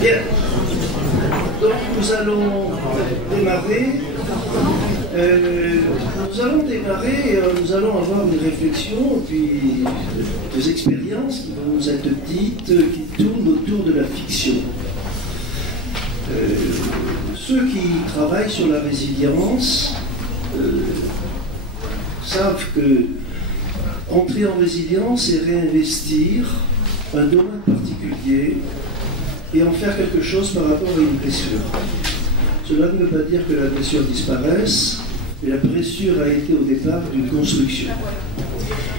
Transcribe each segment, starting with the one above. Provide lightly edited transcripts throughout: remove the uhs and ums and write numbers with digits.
Bien. Donc nous allons démarrer. Nous allons avoir une réflexion, puis des expériences qui vont nous être dites, qui tournent autour de la fiction. Ceux qui travaillent sur la résilience savent que entrer en résilience et réinvestir un domaine particulier et en faire quelque chose par rapport à une blessure. Cela ne veut pas dire que la blessure disparaisse, mais la blessure a été au départ d'une construction.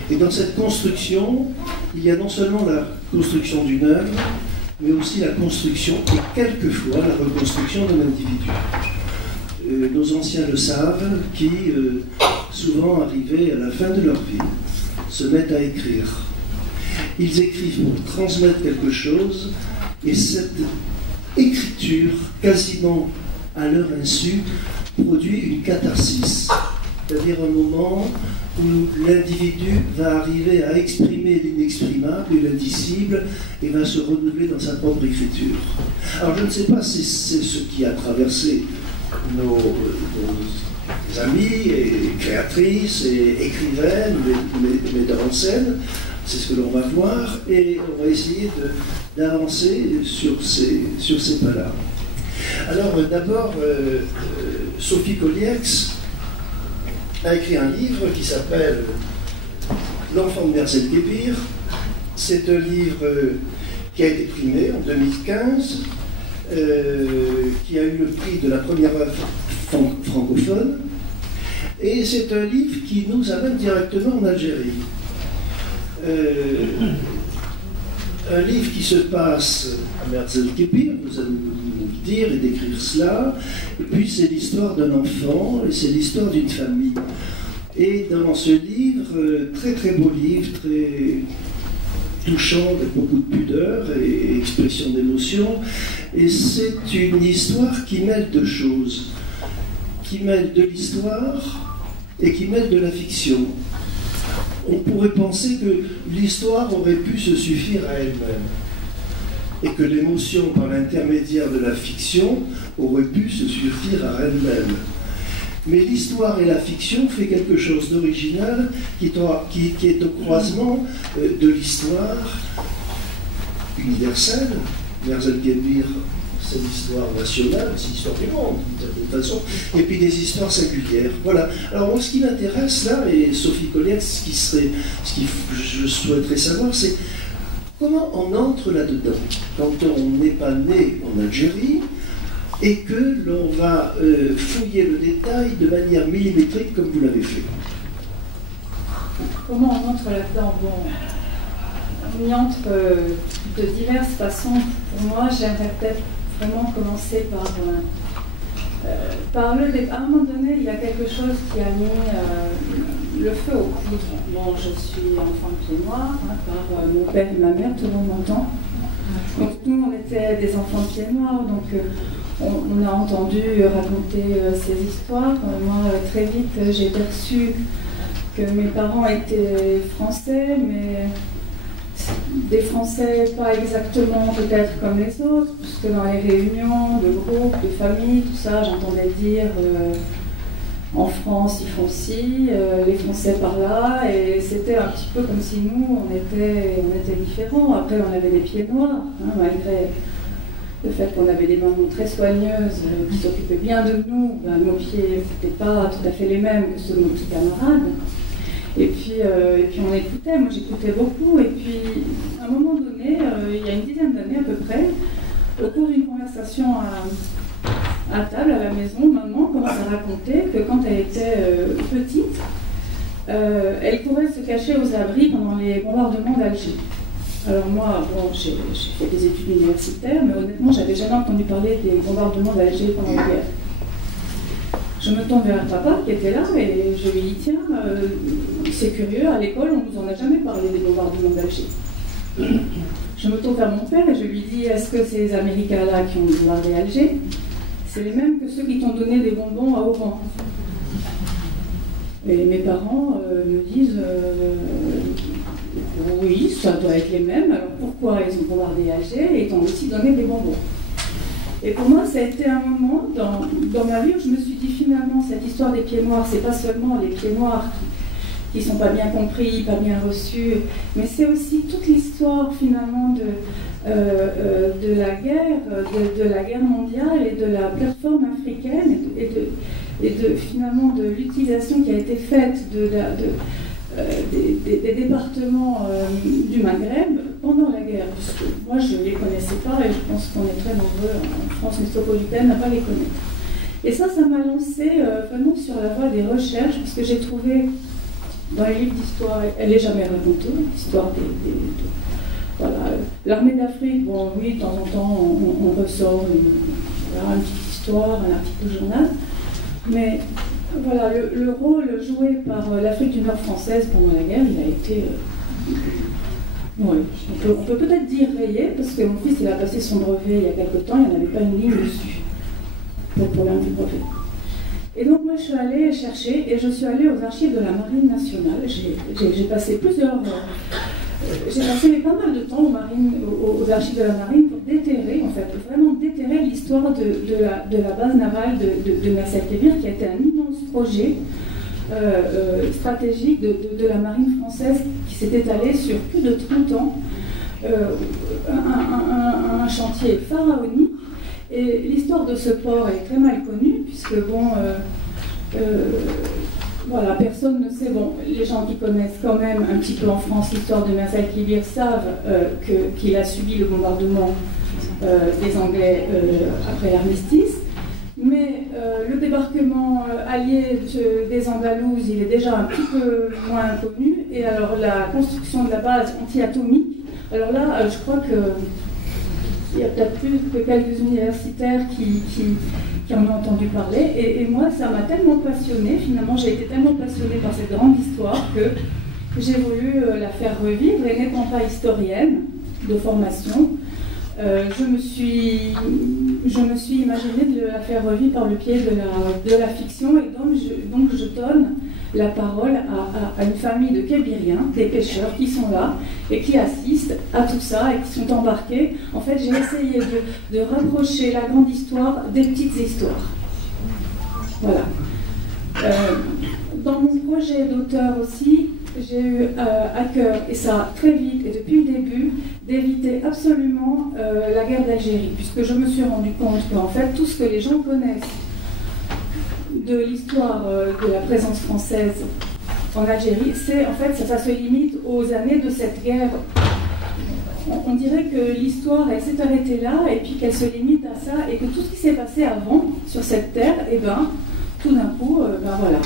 Et dans cette construction, il y a non seulement la construction d'une œuvre, mais aussi la construction et quelquefois la reconstruction d'un individu. Nos anciens le savent, qui souvent arrivés à la fin de leur vie, se mettent à écrire. Ils écrivent pour transmettre quelque chose, et cette écriture, quasiment à leur insu, produit une catharsis, c'est-à-dire un moment où l'individu va arriver à exprimer l'inexprimable et l'indicible et va se renouveler dans sa propre écriture. Alors je ne sais pas si c'est ce qui a traversé nos amis et créatrices et écrivaines, metteurs en scène, c'est ce que l'on va voir, et on va essayer d'avancer sur ces pas-là. Alors d'abord, Sophie Collieix a écrit un livre qui s'appelle L'enfant de Merzel-Guébir. C'est un livre qui a été primé en 2015, qui a eu le prix de la première œuvre francophone, et c'est un livre qui nous amène directement en Algérie. Un livre qui se passe à Merzel-Guébir, vous allez nous le dire et décrire cela, et puis c'est l'histoire d'un enfant, et c'est l'histoire d'une famille. Et dans ce livre, très très beau livre, très touchant, avec beaucoup de pudeur et expression d'émotion, et c'est une histoire qui mêle deux choses, qui mêle de l'histoire et qui mêle de la fiction. On pourrait penser que l'histoire aurait pu se suffire à elle-même et que l'émotion, par l'intermédiaire de la fiction, aurait pu se suffire à elle-même. Mais l'histoire et la fiction fait quelque chose d'original qui est au croisement de l'histoire universelle. Merzel-Guébir, c'est l'histoire nationale, c'est l'histoire du monde, d'une certaine façon, et puis des histoires singulières. Voilà. Alors moi, ce qui m'intéresse là, et Sophie Collieix, ce que je souhaiterais savoir, c'est comment on entre là-dedans, quand on n'est pas né en Algérie, et que l'on va fouiller le détail de manière millimétrique comme vous l'avez fait. Comment on entre là-dedans? Bon, on y entre de diverses façons. Pour moi, j'aimerais peut-être vraiment commencer par le départ. À un moment donné, il y a quelque chose qui a mis le feu au poudre. Bon, je suis enfant de pied noir, par mon père et ma mère, tout le monde m'entend. Donc nous, on était des enfants de pied noirs, donc on a entendu raconter ces histoires. Moi, très vite, j'ai perçu que mes parents étaient français, mais des Français pas exactement peut-être comme les autres, puisque dans les réunions de groupes, de familles, tout ça, j'entendais dire en France ils font ci, les Français par là, et c'était un petit peu comme si nous on était différents. Après on avait des pieds noirs, malgré le fait qu'on avait des mamans très soigneuses qui s'occupaient bien de nous, nos pieds n'étaient pas tout à fait les mêmes que ceux de nos petits camarades. Et puis on écoutait, moi j'écoutais beaucoup, et puis à un moment donné, il y a une dizaine d'années à peu près, au cours d'une conversation à table à la maison, maman commence à raconter que quand elle était petite, elle courait se cacher aux abris pendant les bombardements d'Alger. Alors moi, bon, j'ai fait des études universitaires, mais honnêtement, j'avais jamais entendu parler des bombardements d'Alger pendant la guerre. Je me tourne vers papa qui était là et je lui dis tiens, c'est curieux, à l'école on nous en a jamais parlé des bombardements d'Alger. Je me tourne vers mon père et je lui dis est-ce que ces Américains-là qui ont bombardé Alger, c'est les mêmes que ceux qui t'ont donné des bonbons à Oran? Et mes parents me disent oui, ça doit être les mêmes. Alors pourquoi ils ont bombardé Alger et ils ont aussi donné des bonbons? Et pour moi, ça a été un moment dans ma vie où je me suis dit finalement, cette histoire des pieds noirs, c'est pas seulement les pieds noirs qui sont pas bien compris, pas bien reçus, mais c'est aussi toute l'histoire finalement de la guerre mondiale et de la plateforme africaine et finalement de l'utilisation qui a été faite des départements du Maghreb pendant la guerre. Parce que moi, je ne les connaissais pas et je pense qu'on est très nombreux en France métropolitaine à ne pas les connaître. Et ça m'a lancé vraiment sur la voie des recherches, parce que j'ai trouvé dans les livres d'histoire, elle n'est jamais racontée, l'histoire voilà, l'armée d'Afrique, bon oui, de temps en temps, on ressort une petite histoire, un article de journal, mais voilà, le rôle joué par l'Afrique du Nord française pendant la guerre, il a été... oui, on peut peut-être dire rayé, parce que mon fils il a passé son brevet il y a quelque temps, il n'y en avait pas une ligne dessus, pour l'un du brevet. Et donc moi je suis allée chercher, et je suis allée aux archives de la Marine nationale. J'ai passé j'ai passé pas mal de temps aux archives de la Marine pour déterrer, en fait, vraiment déterrer l'histoire de la base navale de Mers-el-Kébir, qui a été un immense projet stratégique de la marine française qui s'est étalé sur plus de 30 ans, un chantier pharaonique. Et l'histoire de ce port est très mal connue, puisque bon, voilà, personne ne sait. Bon, les gens qui connaissent quand même un petit peu en France l'histoire de Mers-el-Kébir savent qu'il a subi le bombardement des Anglais après l'armistice. Mais le débarquement allié des Andalouses, il est déjà un petit peu moins connu. Et alors la construction de la base anti-atomique, alors là, je crois qu'il y a peut-être plus que quelques universitaires qui en ont entendu parler. Et moi, ça m'a tellement passionnée, finalement, j'ai été tellement passionnée par cette grande histoire que j'ai voulu la faire revivre. Et n'étant pas historienne de formation, je me suis imaginée de la faire revivre par le biais de la fiction, et donc je donne la parole à une famille de Kébiriens, des pêcheurs qui sont là et qui assistent à tout ça et qui sont embarqués. En fait, j'ai essayé de rapprocher la grande histoire des petites histoires. Voilà. Dans mon projet d'auteur aussi, j'ai eu à cœur, et ça très vite et depuis le début, d'éviter absolument la guerre d'Algérie, puisque je me suis rendu compte qu'en fait, tout ce que les gens connaissent de l'histoire de la présence française en Algérie, c'est en fait, ça se limite aux années de cette guerre. On dirait que l'histoire, elle s'est arrêtée là, et puis qu'elle se limite à ça, et que tout ce qui s'est passé avant, sur cette terre, et ben, tout d'un coup, voilà,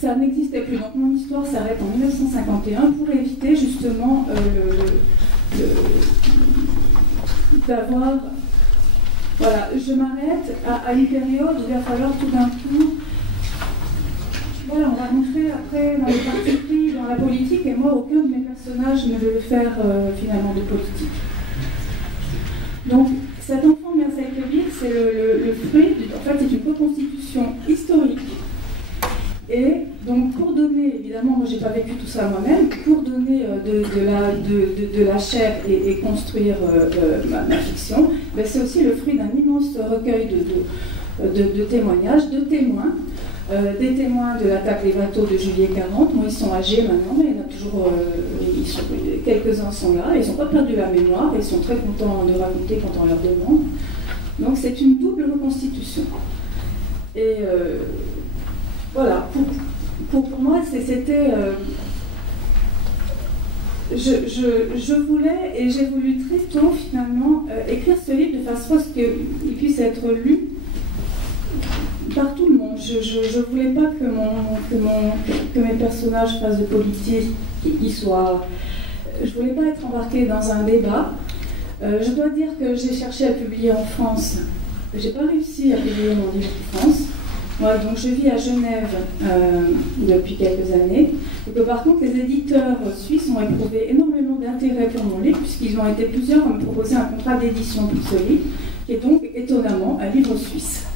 ça n'existait plus. Donc mon histoire s'arrête en 1951 pour éviter justement d'avoir... Voilà, je m'arrête à une période où il va falloir tout d'un coup... Voilà, on va rentrer après dans les partis pris, dans la politique, et moi, aucun de mes personnages ne veut faire finalement de politique. Donc, cet enfant Mers-el-Kébir, c'est le fruit, en fait, c'est une reconstitution historique. Et donc, pour donner, évidemment, moi, j'ai pas vécu tout ça moi-même, pour donner de la chair et construire ma fiction, ben, c'est aussi le fruit d'un immense recueil de témoignages, de témoins. Des témoins de l'attaque des bateaux de juillet 40, bon, ils sont âgés maintenant, mais il y en a toujours, quelques-uns sont là, ils n'ont pas perdu la mémoire, ils sont très contents de raconter quand on leur demande. Donc c'est une double reconstitution. Et voilà, pour moi, c'était... je voulais, et j'ai voulu très tôt finalement, écrire ce livre de façon à ce qu'il puisse être lu par tout le monde. Je ne voulais pas que mes personnages fassent de politique, qu'ils soient... Je ne voulais pas être embarquée dans un débat. Je dois dire que j'ai cherché à publier en France. Je n'ai pas réussi à publier mon livre en France. Moi, donc je vis à Genève depuis quelques années. Et que par contre, les éditeurs suisses ont éprouvé énormément d'intérêt pour mon livre, puisqu'ils ont été plusieurs à me proposer un contrat d'édition pour ce livre, qui est donc étonnamment un livre suisse.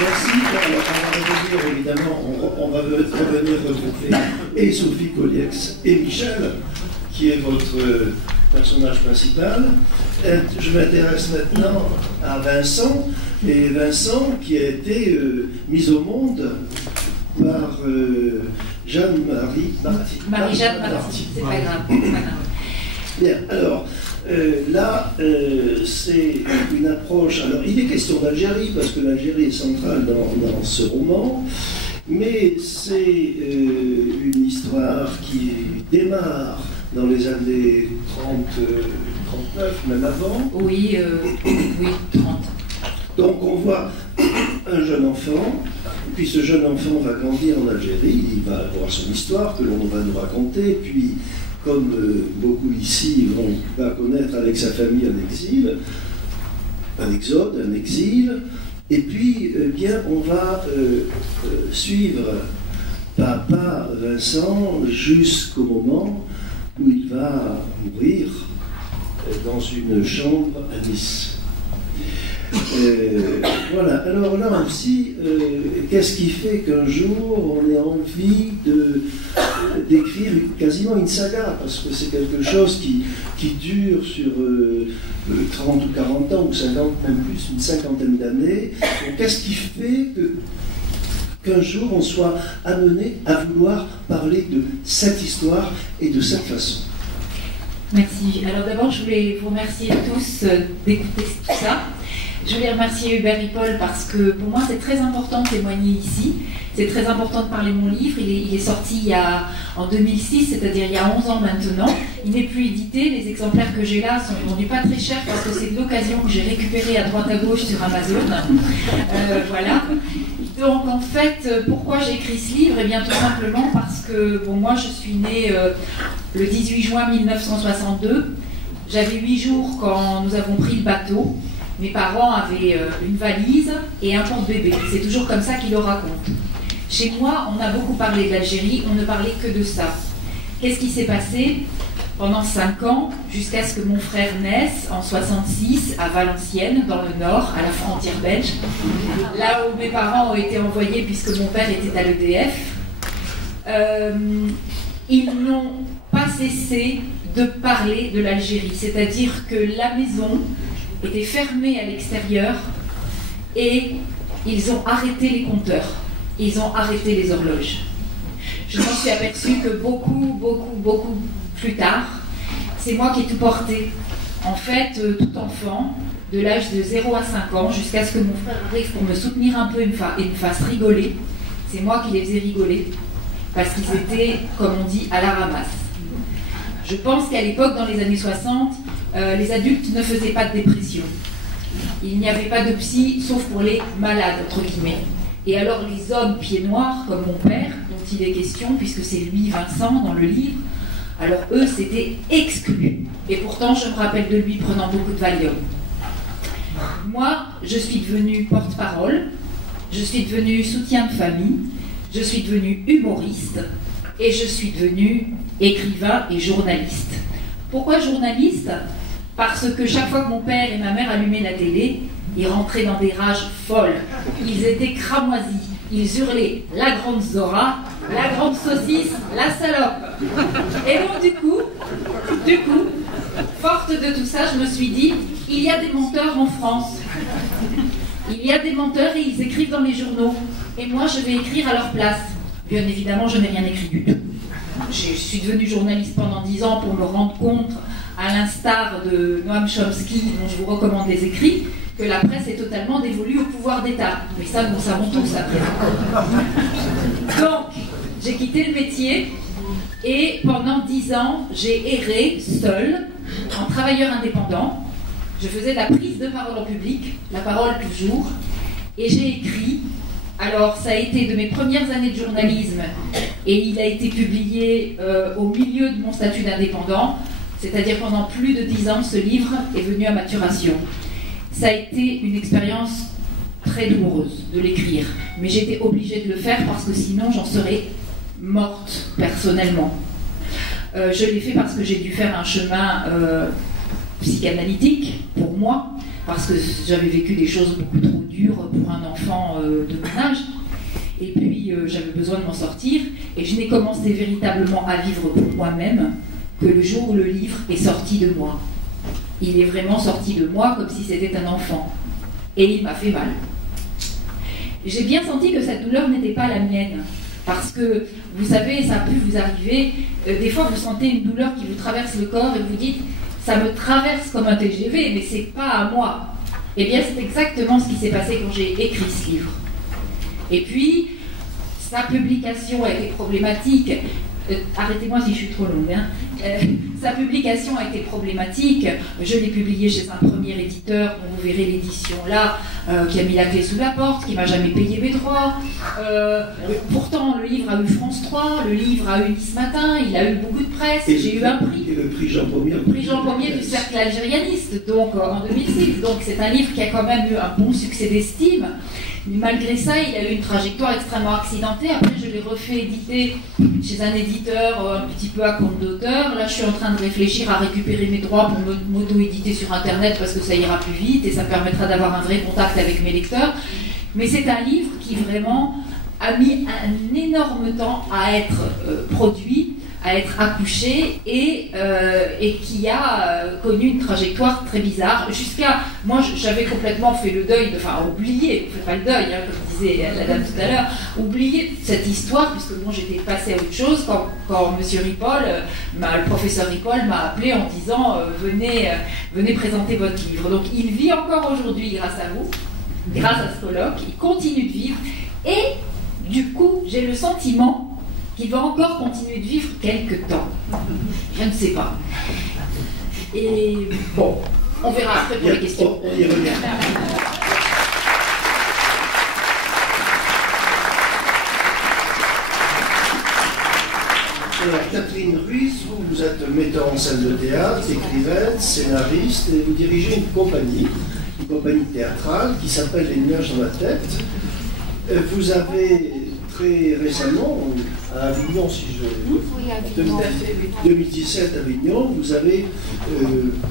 Merci. Alors, on va revenir, évidemment, on va revenir retrouver et Sophie Colliex et Michel, qui est votre personnage principal. Je m'intéresse maintenant à Vincent, et Vincent qui a été mis au monde par Jeanne-Marie Marty. Marie-Jeanne Marty, c'est pas grave. Bien, alors, là, c'est une approche. Alors, il est question d'Algérie, parce que l'Algérie est centrale dans ce roman, mais c'est une histoire qui démarre dans les années 30, 39, même avant. Oui, 30. Donc, on voit un jeune enfant, puis ce jeune enfant va grandir en Algérie, il va avoir son histoire que l'on va nous raconter, puis comme beaucoup ici va connaître avec sa famille un exil, un exode, un exil, et puis bien on va suivre pas à pas Vincent jusqu'au moment où il va mourir dans une chambre à Nice. Voilà, alors là aussi, qu'est-ce qui fait qu'un jour on ait envie d'écrire quasiment une saga, parce que c'est quelque chose qui dure sur 30 ou 40 ans, ou 50, même plus, une cinquantaine d'années. Donc qu'est-ce qui fait qu'un jour on soit amené à vouloir parler de cette histoire et de cette façon? Merci. Alors d'abord, je voulais vous remercier tous d'écouter tout ça. Je voulais remercier Hubert Ripoll parce que pour moi c'est très important de témoigner ici. C'est très important de parler de mon livre. Il est sorti en 2006, c'est-à-dire il y a 11 ans maintenant. Il n'est plus édité. Les exemplaires que j'ai là sont vendus pas très cher parce que c'est de l'occasion que j'ai récupéré à droite à gauche sur Amazon. Voilà. Donc en fait, pourquoi j'ai écrit ce livre? Eh bien tout simplement parce que moi je suis née le 18 juin 1962. J'avais 8 jours quand nous avons pris le bateau. Mes parents avaient une valise et un porte-bébé. C'est toujours comme ça qu'ils le racontent. Chez moi, on a beaucoup parlé de l'Algérie, on ne parlait que de ça. Qu'est-ce qui s'est passé pendant 5 ans, jusqu'à ce que mon frère naisse en 66 à Valenciennes, dans le nord, à la frontière belge, là où mes parents ont été envoyés puisque mon père était à l'EDF. Ils n'ont pas cessé de parler de l'Algérie, c'est-à-dire que la maison était fermée à l'extérieur et ils ont arrêté les compteurs, ils ont arrêté les horloges. Je m'en suis aperçue que beaucoup plus tard, c'est moi qui ai tout porté. En fait, tout enfant, de l'âge de 0 à 5 ans, jusqu'à ce que mon frère arrive pour me soutenir un peu et me fasse rigoler, c'est moi qui les faisais rigoler, parce qu'ils étaient, comme on dit, à la ramasse. Je pense qu'à l'époque, dans les années 60, les adultes ne faisaient pas de dépression. Il n'y avait pas de psy, sauf pour les malades, entre guillemets. Et alors les hommes pieds noirs, comme mon père, dont il est question, puisque c'est lui, Vincent, dans le livre, alors eux, c'était exclu. Et pourtant, je me rappelle de lui prenant beaucoup de Valium. Moi, je suis devenue porte-parole, je suis devenue soutien de famille, je suis devenue humoriste, et je suis devenue écrivain et journaliste. Pourquoi journaliste? Parce que chaque fois que mon père et ma mère allumaient la télé, ils rentraient dans des rages folles. Ils étaient cramoisis. Ils hurlaient « la grande Zora »,« la grande saucisse »,« la salope ». Et donc du coup, forte de tout ça, je me suis dit « il y a des menteurs en France. Il y a des menteurs et ils écrivent dans les journaux. Et moi, je vais écrire à leur place. » Bien évidemment, je n'ai rien écrit du tout. Je suis devenue journaliste pendant 10 ans pour me rendre compte, à l'instar de Noam Chomsky, dont je vous recommande les écrits, que la presse est totalement dévolue au pouvoir d'État. Mais ça, nous savons tous après. Donc, j'ai quitté le métier et pendant 10 ans, j'ai erré seule, en travailleur indépendant. Je faisais de la prise de parole en public, la parole toujours, et j'ai écrit. Alors, ça a été de mes premières années de journalisme et il a été publié au milieu de mon statut d'indépendant, c'est-à-dire pendant plus de 10 ans, ce livre est venu à maturation. Ça a été une expérience très douloureuse de l'écrire, mais j'étais obligée de le faire parce que sinon j'en serais morte personnellement. Je l'ai fait parce que j'ai dû faire un chemin psychanalytique pour moi, parce que j'avais vécu des choses beaucoup trop dures pour un enfant de mon âge. Et puis j'avais besoin de m'en sortir, et je n'ai commencé véritablement à vivre pour moi-même que le jour où le livre est sorti de moi. Il est vraiment sorti de moi comme si c'était un enfant. Et il m'a fait mal. J'ai bien senti que cette douleur n'était pas la mienne. Parce que, vous savez, ça a pu vous arriver, des fois vous sentez une douleur qui vous traverse le corps et vous dites « ça me traverse comme un TGV, mais c'est pas à moi ». Eh bien, c'est exactement ce qui s'est passé quand j'ai écrit ce livre. Et puis, sa publication a été problématique. Arrêtez-moi si je suis trop longue. Sa publication a été problématique. Je l'ai publié chez un premier éditeur, dont vous verrez l'édition là, qui a mis la clé sous la porte, qui m'a jamais payé mes droits. Pourtant, le livre a eu France 3, le livre a eu Nice Matin, il a eu beaucoup de presse, j'ai eu un prix. Et le prix Jean Pommier. Le prix Jean Pommier du Cercle Algérianiste, donc en 2006. Donc c'est un livre qui a quand même eu un bon succès d'estime. Mais malgré ça, il a eu une trajectoire extrêmement accidentée. Après, je l'ai refait éditer chez un éditeur un petit peu à compte d'auteur. Là, je suis en train de réfléchir à récupérer mes droits pour m'auto-éditer sur Internet parce que ça ira plus vite et ça permettra d'avoir un vrai contact avec mes lecteurs. Mais c'est un livre qui vraiment a mis un énorme temps à être produit, à être accouché et qui a connu une trajectoire très bizarre. Jusqu'à, moi j'avais complètement fait le deuil, enfin oublié, on fait pas le deuil, hein, comme disait la dame tout à l'heure, oublié cette histoire, puisque moi j'étais passée à autre chose quand monsieur Ripoll, le professeur Ripoll m'a appelé en disant venez présenter votre livre. Donc il vit encore aujourd'hui grâce à vous, grâce à ce colloque, il continue de vivre et du coup j'ai le sentiment qu'il va encore continuer de vivre quelques temps. Je ne sais pas. Et bon, on verra après pour les questions. On y revient. Alors, Catherine Ruiz, vous êtes metteur en scène de théâtre, écrivaine, scénariste, et vous dirigez une compagnie théâtrale qui s'appelle Les Nuages dans la tête. Vous avez très récemment, à Avignon, si je... 2017 à Avignon, vous avez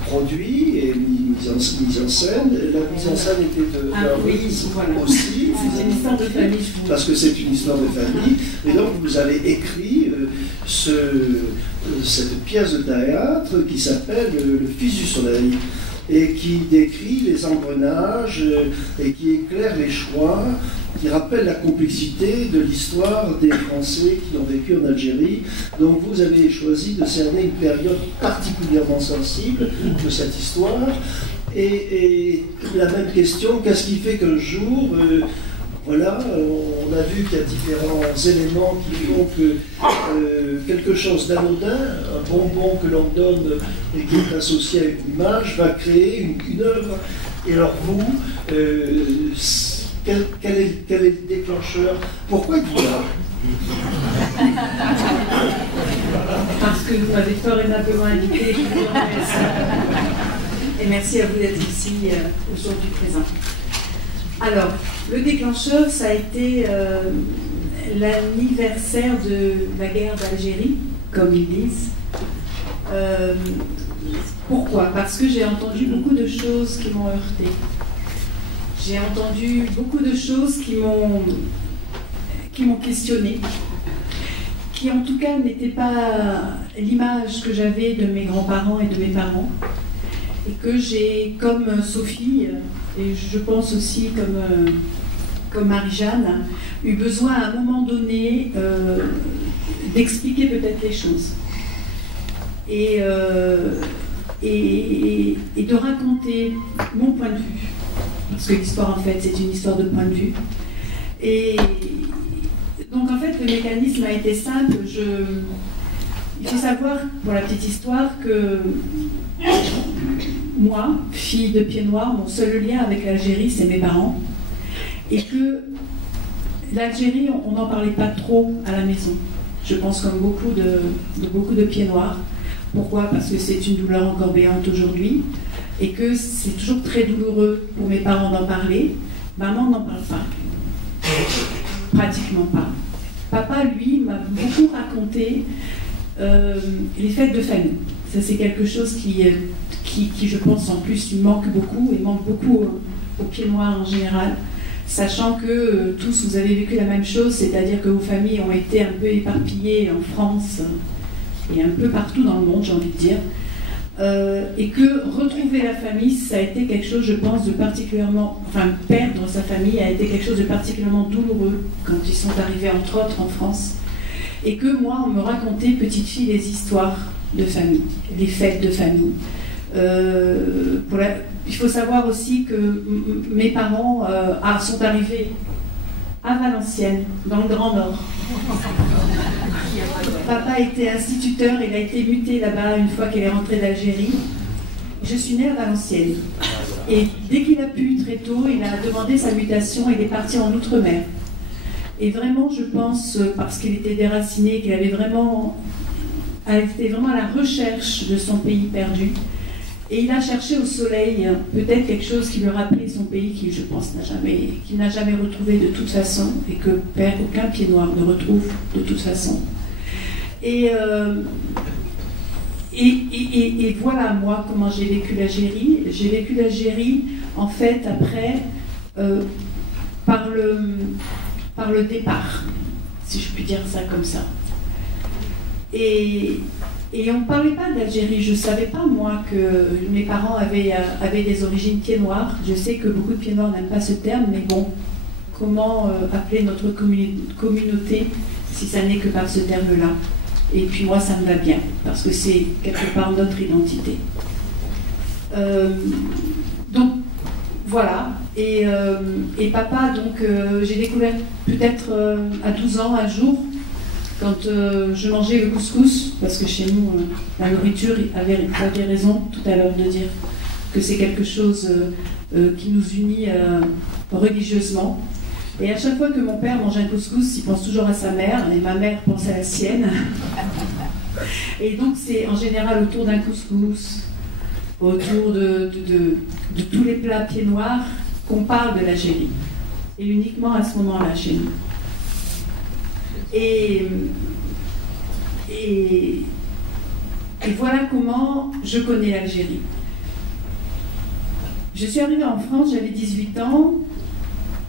produit et mis en scène. La mise en scène était de Ruiz aussi. C'est une histoire de famille, parce que c'est une histoire de famille. Et donc vous avez écrit cette pièce de théâtre qui s'appelle Le Fils du Soleil, et qui décrit les engrenages et qui éclaire les choix, qui rappelle la complexité de l'histoire des Français qui ont vécu en Algérie. Donc vous avez choisi de cerner une période particulièrement sensible de cette histoire. Et la même question, qu'est-ce qui fait qu'un jour, voilà, on a vu qu'il y a différents éléments qui font que quelque chose d'anodin, un bonbon que l'on donne et qui est associé à une image, va créer une œuvre. Et alors vous, quel est le déclencheur? Pourquoi êtes-vous là? Parce que vous m'avez fort aimablement invité, je vous remercie. Et merci à vous d'être ici aujourd'hui présent. Alors, le déclencheur, ça a été l'anniversaire de la guerre d'Algérie, comme ils disent. Pourquoi? Parce que j'ai entendu beaucoup de choses qui m'ont heurté. J'ai entendu beaucoup de choses qui m'ont questionné, qui en tout cas n'étaient pas l'image que j'avais de mes grands-parents et de mes parents, et que j'ai, comme Sophie, et je pense aussi comme Marie-Jeanne, eu besoin à un moment donné d'expliquer peut-être les choses. Et de raconter mon point de vue. Parce que l'histoire, en fait, c'est une histoire de point de vue. Et donc, en fait, le mécanisme a été simple. Il faut savoir, pour la petite histoire, que moi, fille de pied noir, mon seul lien avec l'Algérie, c'est mes parents. Et que l'Algérie, on n'en parlait pas trop à la maison. Je pense comme beaucoup de pieds noirs. Pourquoi? Parce que c'est une douleur encore béante aujourd'hui et que c'est toujours très douloureux pour mes parents d'en parler. Maman n'en parle pas. Pratiquement pas. Papa, lui, m'a beaucoup raconté les fêtes de famille. Ça, c'est quelque chose qui, je pense, en plus, manque beaucoup, et manque beaucoup aux pieds noirs en général. Sachant que tous, vous avez vécu la même chose, c'est-à-dire que vos familles ont été un peu éparpillées en France et un peu partout dans le monde, j'ai envie de dire. Et que retrouver la famille, ça a été quelque chose, je pense, de particulièrement... Enfin, perdre sa famille a été quelque chose de particulièrement douloureux quand ils sont arrivés, entre autres, en France. Et que moi, on me racontait, petite fille, les histoires de famille, les fêtes de famille. Il faut savoir aussi que mes parents sont arrivés à Valenciennes, dans le Grand Nord. Papa était instituteur, il a été muté là-bas une fois qu'il est rentré d'Algérie. Je suis née à Valenciennes. Et dès qu'il a pu, très tôt, il a demandé sa mutation, il est parti en Outre-mer. Et vraiment, je pense, parce qu'il était déraciné, qu'il était vraiment à la recherche de son pays perdu. Et il a cherché au soleil peut-être quelque chose qui lui rappelait son pays, qui, je pense, qu'il n'a jamais retrouvé de toute façon, et que aucun pied noir ne retrouve de toute façon. Et voilà, moi, comment j'ai vécu l'Algérie. J'ai vécu l'Algérie, en fait, après, par le départ, si je puis dire ça comme ça. Et on ne parlait pas d'Algérie. Je ne savais pas, moi, que mes parents avaient des origines pieds noirs. Je sais que beaucoup de pieds noirs n'aiment pas ce terme, mais bon, comment appeler notre communauté si ça n'est que par ce terme-là? Et puis moi, ça me va bien, parce que c'est quelque part notre identité. Donc, voilà. Et papa, donc, j'ai découvert peut-être à 12 ans, un jour, quand je mangeais le couscous, parce que chez nous, la nourriture, vous aviez raison tout à l'heure de dire que c'est quelque chose qui nous unit religieusement. Et à chaque fois que mon père mange un couscous, il pense toujours à sa mère, et ma mère pense à la sienne. Et donc c'est en général autour d'un couscous, autour de tous les plats pieds noirs, qu'on parle de l'Algérie. Et uniquement à ce moment-là chez nous. Et voilà comment je connais l'Algérie. Je suis arrivée en France, j'avais 18 ans,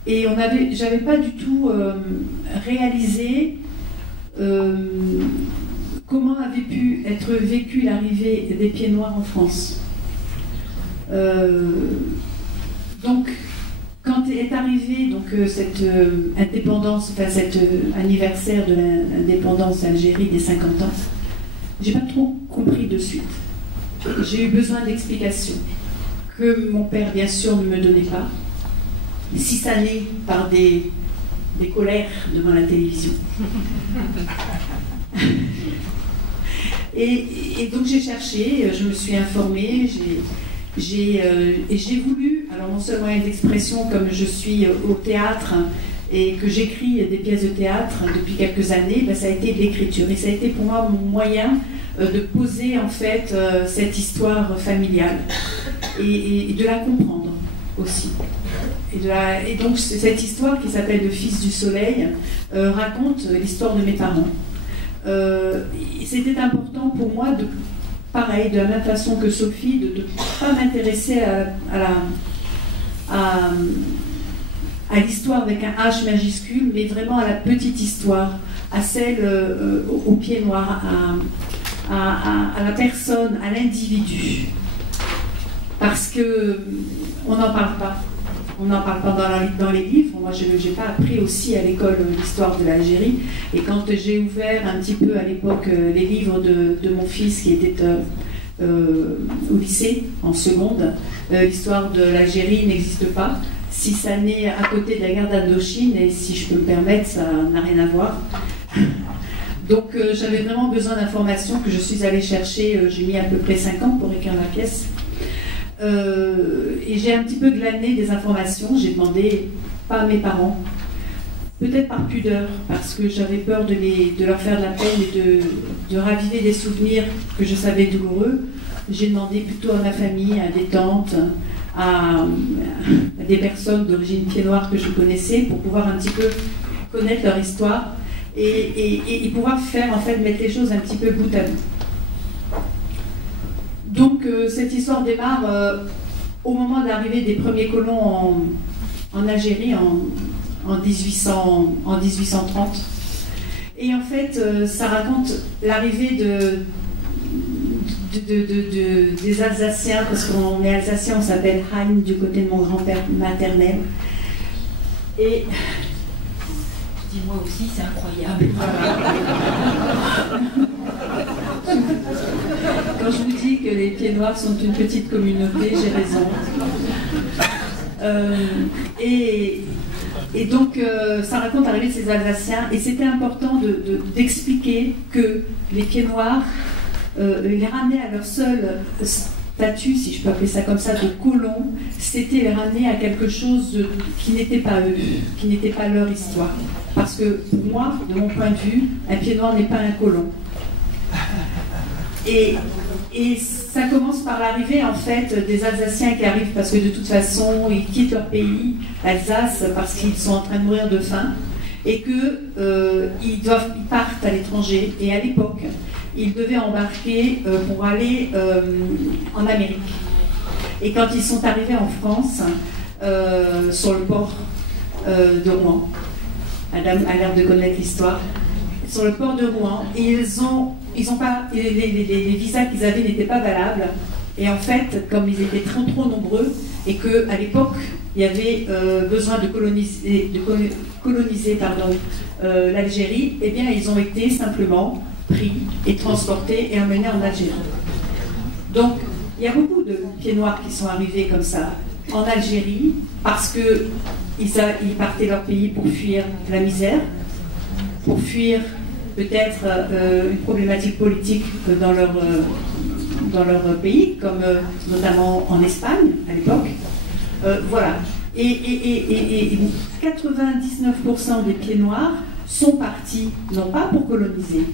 et j'avais pas du tout réalisé comment avait pu être vécue l'arrivée des pieds noirs en France. Donc, quand est arrivée donc, cette indépendance, enfin cet anniversaire de l'indépendance d'Algérie des 50 ans, j'ai pas trop compris de suite. J'ai eu besoin d'explications que mon père, bien sûr, ne me donnait pas, si ça n'est par des colères devant la télévision. Et donc j'ai cherché, je me suis informée, j'ai voulu, alors mon seul moyen d'expression, comme je suis au théâtre et que j'écris des pièces de théâtre depuis quelques années, ben ça a été de l'écriture. Et ça a été pour moi mon moyen de poser en fait cette histoire familiale et de la comprendre aussi. Et donc cette histoire qui s'appelle Le Fils du Soleil raconte l'histoire de mes parents. C'était important pour moi pareil, de la même façon que Sophie, de ne pas m'intéresser à l'histoire avec un H majuscule, mais vraiment à la petite histoire, à celle au pied noir, à la personne, à l'individu. Parce qu'on n'en parle pas. On n'en parle pas dans les livres. Moi, je n'ai pas appris aussi à l'école l'histoire de l'Algérie. Et quand j'ai ouvert un petit peu à l'époque les livres de mon fils qui était au lycée, en seconde, l'histoire de l'Algérie n'existe pas. Si ça n'est à côté de la guerre d'Indochine, et si je peux me permettre, ça n'a rien à voir. Donc j'avais vraiment besoin d'informations que je suis allée chercher. J'ai mis à peu près 5 ans pour écrire la pièce. Et j'ai un petit peu glané des informations. J'ai demandé, pas à mes parents, peut-être par pudeur, parce que j'avais peur de leur faire de la peine et de raviver des souvenirs que je savais douloureux. J'ai demandé plutôt à ma famille, à des tantes, à des personnes d'origine pied noire que je connaissais, pour pouvoir un petit peu connaître leur histoire et pouvoir faire, en fait, mettre les choses un petit peu bout à bout. Donc cette histoire démarre au moment de l'arrivée des premiers colons en Algérie en 1830. Et en fait, ça raconte l'arrivée des Alsaciens, parce qu'on est Alsacien, on s'appelle Haim du côté de mon grand-père maternel. Et dis-moi aussi, c'est incroyable. Quand je vous dis que les Pieds Noirs sont une petite communauté, j'ai raison. Et donc, ça raconte l'arrivée de ces Alsaciens, et c'était important d'expliquer que les Pieds Noirs les ramener à leur seul statut, si je peux appeler ça comme ça, de colons, c'était les ramener à quelque chose qui n'était pas eux, qui n'était pas leur histoire. Parce que pour moi, de mon point de vue, un Pied Noir n'est pas un colon. Et ça commence par l'arrivée en fait des Alsaciens qui arrivent parce que de toute façon ils quittent leur pays, l'Alsace, parce qu'ils sont en train de mourir de faim et qu'ils partent à l'étranger. Et à l'époque, ils devaient embarquer pour aller en Amérique. Et quand ils sont arrivés en France, sur le port de Rouen, Adam a l'air de connaître l'histoire, sur le port de Rouen, et ils ont pas, les visas qu'ils avaient n'étaient pas valables. Et en fait, comme ils étaient trop nombreux, et qu'à l'époque, il y avait besoin de coloniser l'Algérie, eh bien, ils ont été simplement pris et transportés et emmenés en Algérie. Donc, il y a beaucoup de Pieds Noirs qui sont arrivés comme ça en Algérie parce qu'ils partaient de leur pays pour fuir la misère, pour fuir peut-être une problématique politique dans leur pays, comme notamment en Espagne à l'époque. Voilà. Et 99% des Pieds Noirs sont partis, non pas pour coloniser,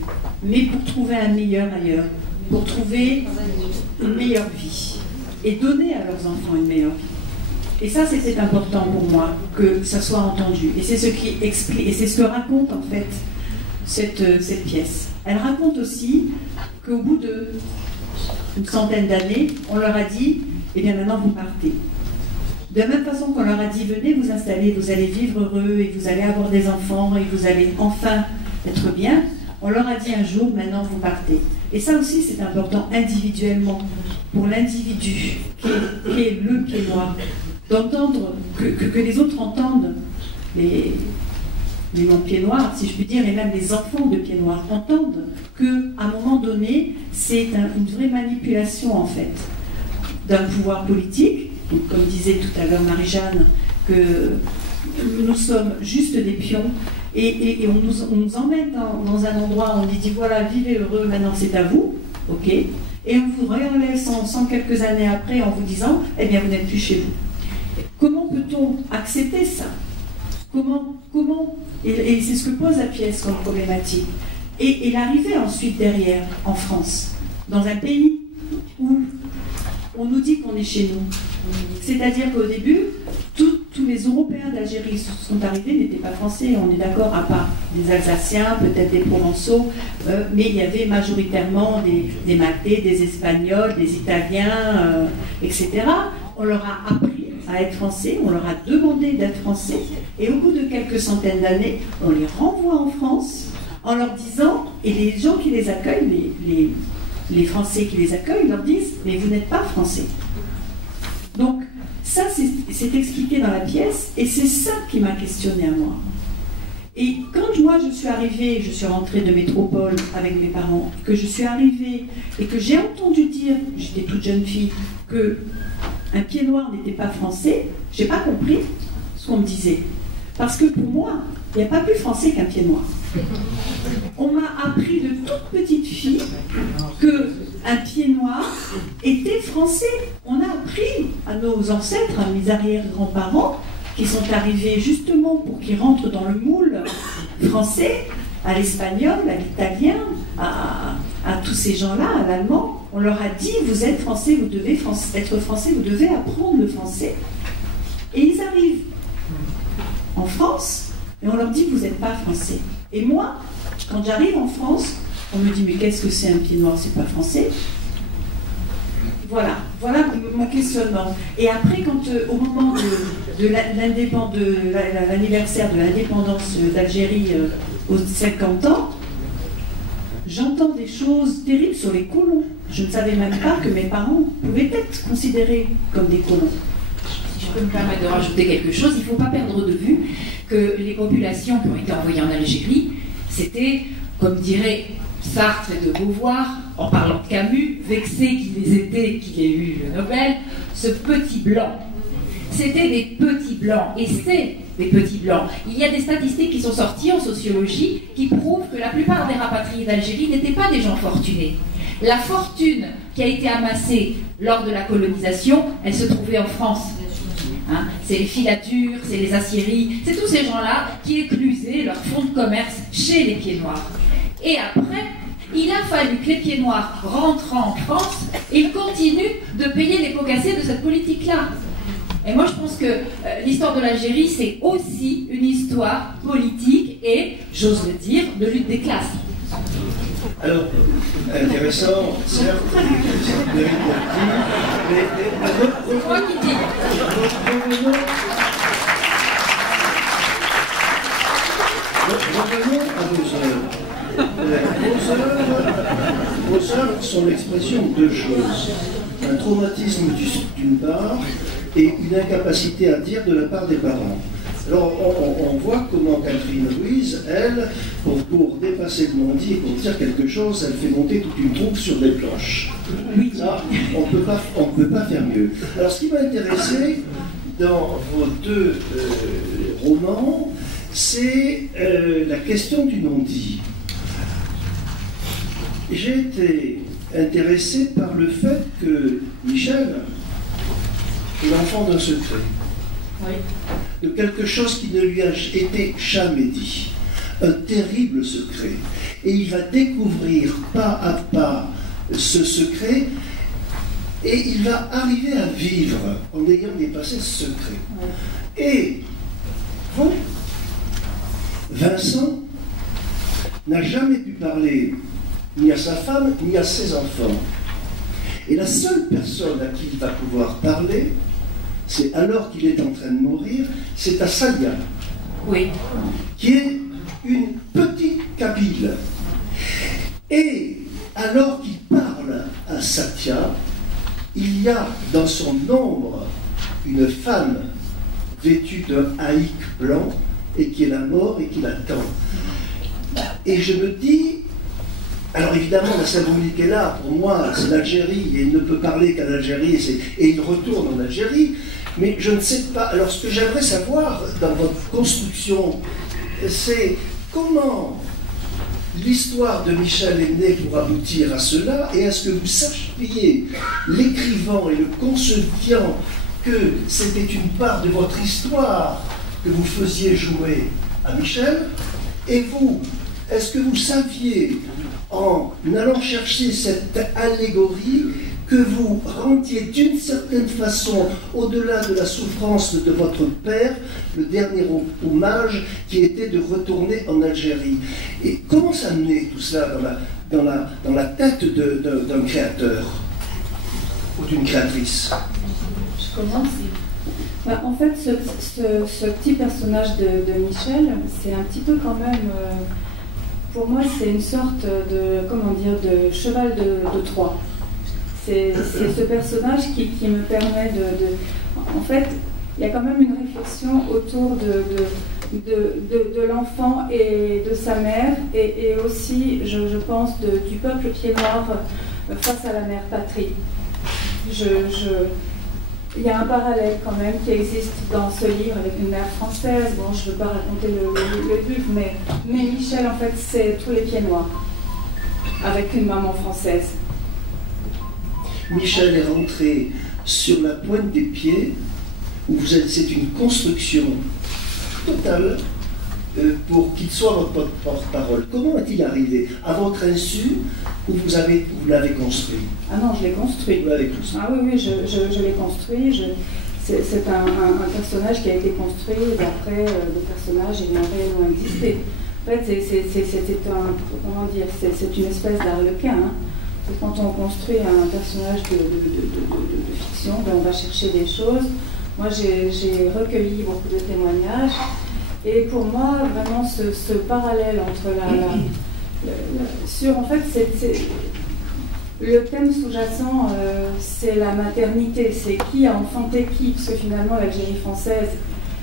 mais pour trouver un meilleur ailleurs, pour trouver une meilleure vie et donner à leurs enfants une meilleure vie. Et ça, c'était important pour moi que ça soit entendu. Et c'est ce qui explique, et c'est ce que raconte en fait cette pièce. Elle raconte aussi qu'au bout d'une centaine d'années, on leur a dit, eh bien maintenant vous partez. De la même façon qu'on leur a dit, venez vous installer, vous allez vivre heureux et vous allez avoir des enfants et vous allez enfin être bien, on leur a dit un jour, maintenant vous partez. Et ça aussi c'est important individuellement, pour l'individu qui est le Pied Noir, d'entendre, que les autres entendent, les non-Pieds Noirs, si je puis dire, et même les enfants de Pieds Noirs, entendent qu'à un moment donné, c'est une vraie manipulation en fait, d'un pouvoir politique. Donc, comme disait tout à l'heure Marie-Jeanne, que nous sommes juste des pions et on nous emmène dans un endroit où on dit voilà, vivez heureux, maintenant c'est à vous, ok, et on vous relève sans quelques années après en vous disant eh bien vous n'êtes plus chez vous. Comment peut-on accepter ça? Comment et c'est ce que pose la pièce comme problématique. Et l'arrivée ensuite derrière, en France, dans un pays où on nous dit qu'on est chez nous. C'est-à-dire qu'au début, tous les Européens d'Algérie sont arrivés, n'étaient pas français, on est d'accord, à part des Alsaciens, peut-être des Provençaux, mais il y avait majoritairement des Maltais, des Espagnols, des Italiens, etc. On leur a appris à être français, on leur a demandé d'être français, et au bout de quelques centaines d'années, on les renvoie en France en leur disant, et les gens qui les accueillent, les Français qui les accueillent leur disent « mais vous n'êtes pas Français ». Donc ça c'est expliqué dans la pièce et c'est ça qui m'a questionné à moi. Et quand moi je suis arrivée, je suis rentrée de métropole avec mes parents, que je suis arrivée et que j'ai entendu dire, j'étais toute jeune fille, qu'un Pied Noir n'était pas français, j'ai pas compris ce qu'on me disait. Parce que pour moi, il n'y a pas plus français qu'un Pied Noir. On m'a appris de toute petite fille qu'un Pied Noir était français. On a appris à nos ancêtres, à mes arrière-grands-parents, qui sont arrivés justement pour qu'ils rentrent dans le moule français, à l'espagnol, à l'italien, à tous ces gens-là, à l'allemand. On leur a dit, vous êtes français, vous devez être français, vous devez apprendre le français. Et ils arrivent en France, et on leur dit, vous n'êtes pas français. Et moi, quand j'arrive en France, on me dit, mais qu'est-ce que c'est un Pied Noir? C'est pas français. Voilà mon questionnement. Et après, quand au moment de l'anniversaire de l'indépendance d'Algérie aux 50 ans, j'entends des choses terribles sur les colons. Je ne savais même pas que mes parents pouvaient être considérés comme des colons. Si je peux me permettre de rajouter quelque chose, il ne faut pas perdre de vue que les populations qui ont été envoyées en Algérie, c'était, comme dirait Sartre et de Beauvoir, en parlant de Camus, vexés qu'ils étaient, qu'il ait eu le Nobel, ce petit blanc. C'était des petits blancs, et c'est des petits blancs. Il y a des statistiques qui sont sorties en sociologie qui prouvent que la plupart des rapatriés d'Algérie n'étaient pas des gens fortunés. La fortune qui a été amassée lors de la colonisation, elle se trouvait en France. Hein, c'est les filatures, c'est les aciéries, c'est tous ces gens-là qui éclusaient leur fonds de commerce chez les pieds noirs. Et après, il a fallu que les pieds noirs rentrent en France et ils continuent de payer les pots cassés de cette politique-là. Et moi, je pense que l'histoire de l'Algérie, c'est aussi une histoire politique et, j'ose le dire, de lutte des classes. Alors, intéressant, certes, mais c'est moi qui dis. Revenons à vos œuvres. Vos œuvres sont l'expression de deux choses. Un traumatisme d'une part et une incapacité à dire de la part des parents. Alors on voit comment Catherine Ruiz, elle, pour dépasser le non-dit et pour dire quelque chose, elle fait monter toute une troupe sur des planches. Ça, on ne peut pas faire mieux. Alors ce qui m'a intéressé dans vos deux romans, c'est la question du non-dit. J'ai été intéressé par le fait que Michel est l'enfant d'un secret. Oui. De quelque chose qui ne lui a été jamais dit. Un terrible secret. Et il va découvrir pas à pas ce secret et il va arriver à vivre en ayant dépassé ce secret. Oui. Et vous, Vincent, n'a jamais pu parler ni à sa femme, ni à ses enfants. Et la seule personne à qui il va pouvoir parler, c'est alors qu'il est en train de mourir, c'est à Salia, oui, qui est une petite Kabyle. Et alors qu'il parle à Satia, il y a dans son ombre une femme vêtue d'un haïk blanc et qui est la mort et qui l'attend. Et je me dis, alors évidemment la symbolique est là, pour moi c'est l'Algérie, et il ne peut parler qu'à l'Algérie, et il retourne en Algérie, mais je ne sais pas, alors ce que j'aimerais savoir dans votre construction, c'est comment l'histoire de Michel est née pour aboutir à cela, et est-ce que vous sachiez, l'écrivant et le conceviant, que c'était une part de votre histoire que vous faisiez jouer à Michel, et vous, est-ce que vous saviez, en allant chercher cette allégorie, que vous rendiez d'une certaine façon, au-delà de la souffrance de votre père, le dernier hommage qui était de retourner en Algérie. Et comment ça menait tout cela dans la tête d'un créateur ou d'une créatrice? Je commence. Bah, en fait, ce petit personnage de Michel, c'est un petit peu quand même, pour moi, c'est une sorte de, comment dire, de cheval de Troie. C'est ce personnage qui me permet en fait, il y a quand même une réflexion autour de l'enfant et de sa mère, et aussi, je pense, du peuple pied noir face à la mère patrie. Il y a un parallèle quand même qui existe dans ce livre avec une mère française. Bon, je ne veux pas raconter le livre, mais Michel, en fait, c'est tous les pieds noirs, avec une maman française. Michel est rentré sur la pointe des pieds, où c'est une construction totale pour qu'il soit votre porte-parole. Comment est-il arrivé? À votre insu, ou vous l'avez construit? Ah non, je l'ai construit. Vous l'avez construit. Ah oui, je l'ai construit. C'est un personnage qui a été construit, et après, le personnage il a réellement existé. En fait, c'est une espèce d'arlequin. Hein. Et quand on construit un personnage de fiction, ben on va chercher des choses. Moi, j'ai recueilli beaucoup de témoignages. Et pour moi, vraiment, ce parallèle entre en fait, le thème sous-jacent, c'est la maternité, c'est qui a enfanté qui, parce que finalement, l'Algérie française,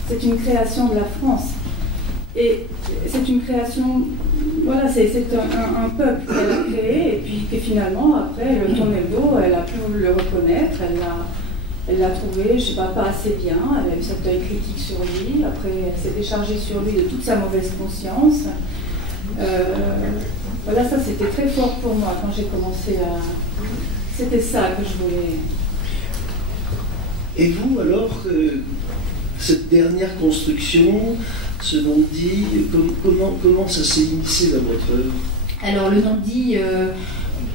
c'est une création de la France. Et c'est une création, voilà, c'est un peuple qu'elle a créé, et puis que finalement, après, elle tourne le dos, elle a pu le reconnaître, elle l'a trouvé, je ne sais pas assez bien, elle a eu cet œil critique sur lui, après elle s'est déchargée sur lui de toute sa mauvaise conscience. Voilà, ça c'était très fort pour moi quand j'ai commencé à... C'était ça que je voulais... Et vous alors, cette dernière construction, ce non-dit, comment ça s'est initié dans votre œuvre? Alors le non-dit,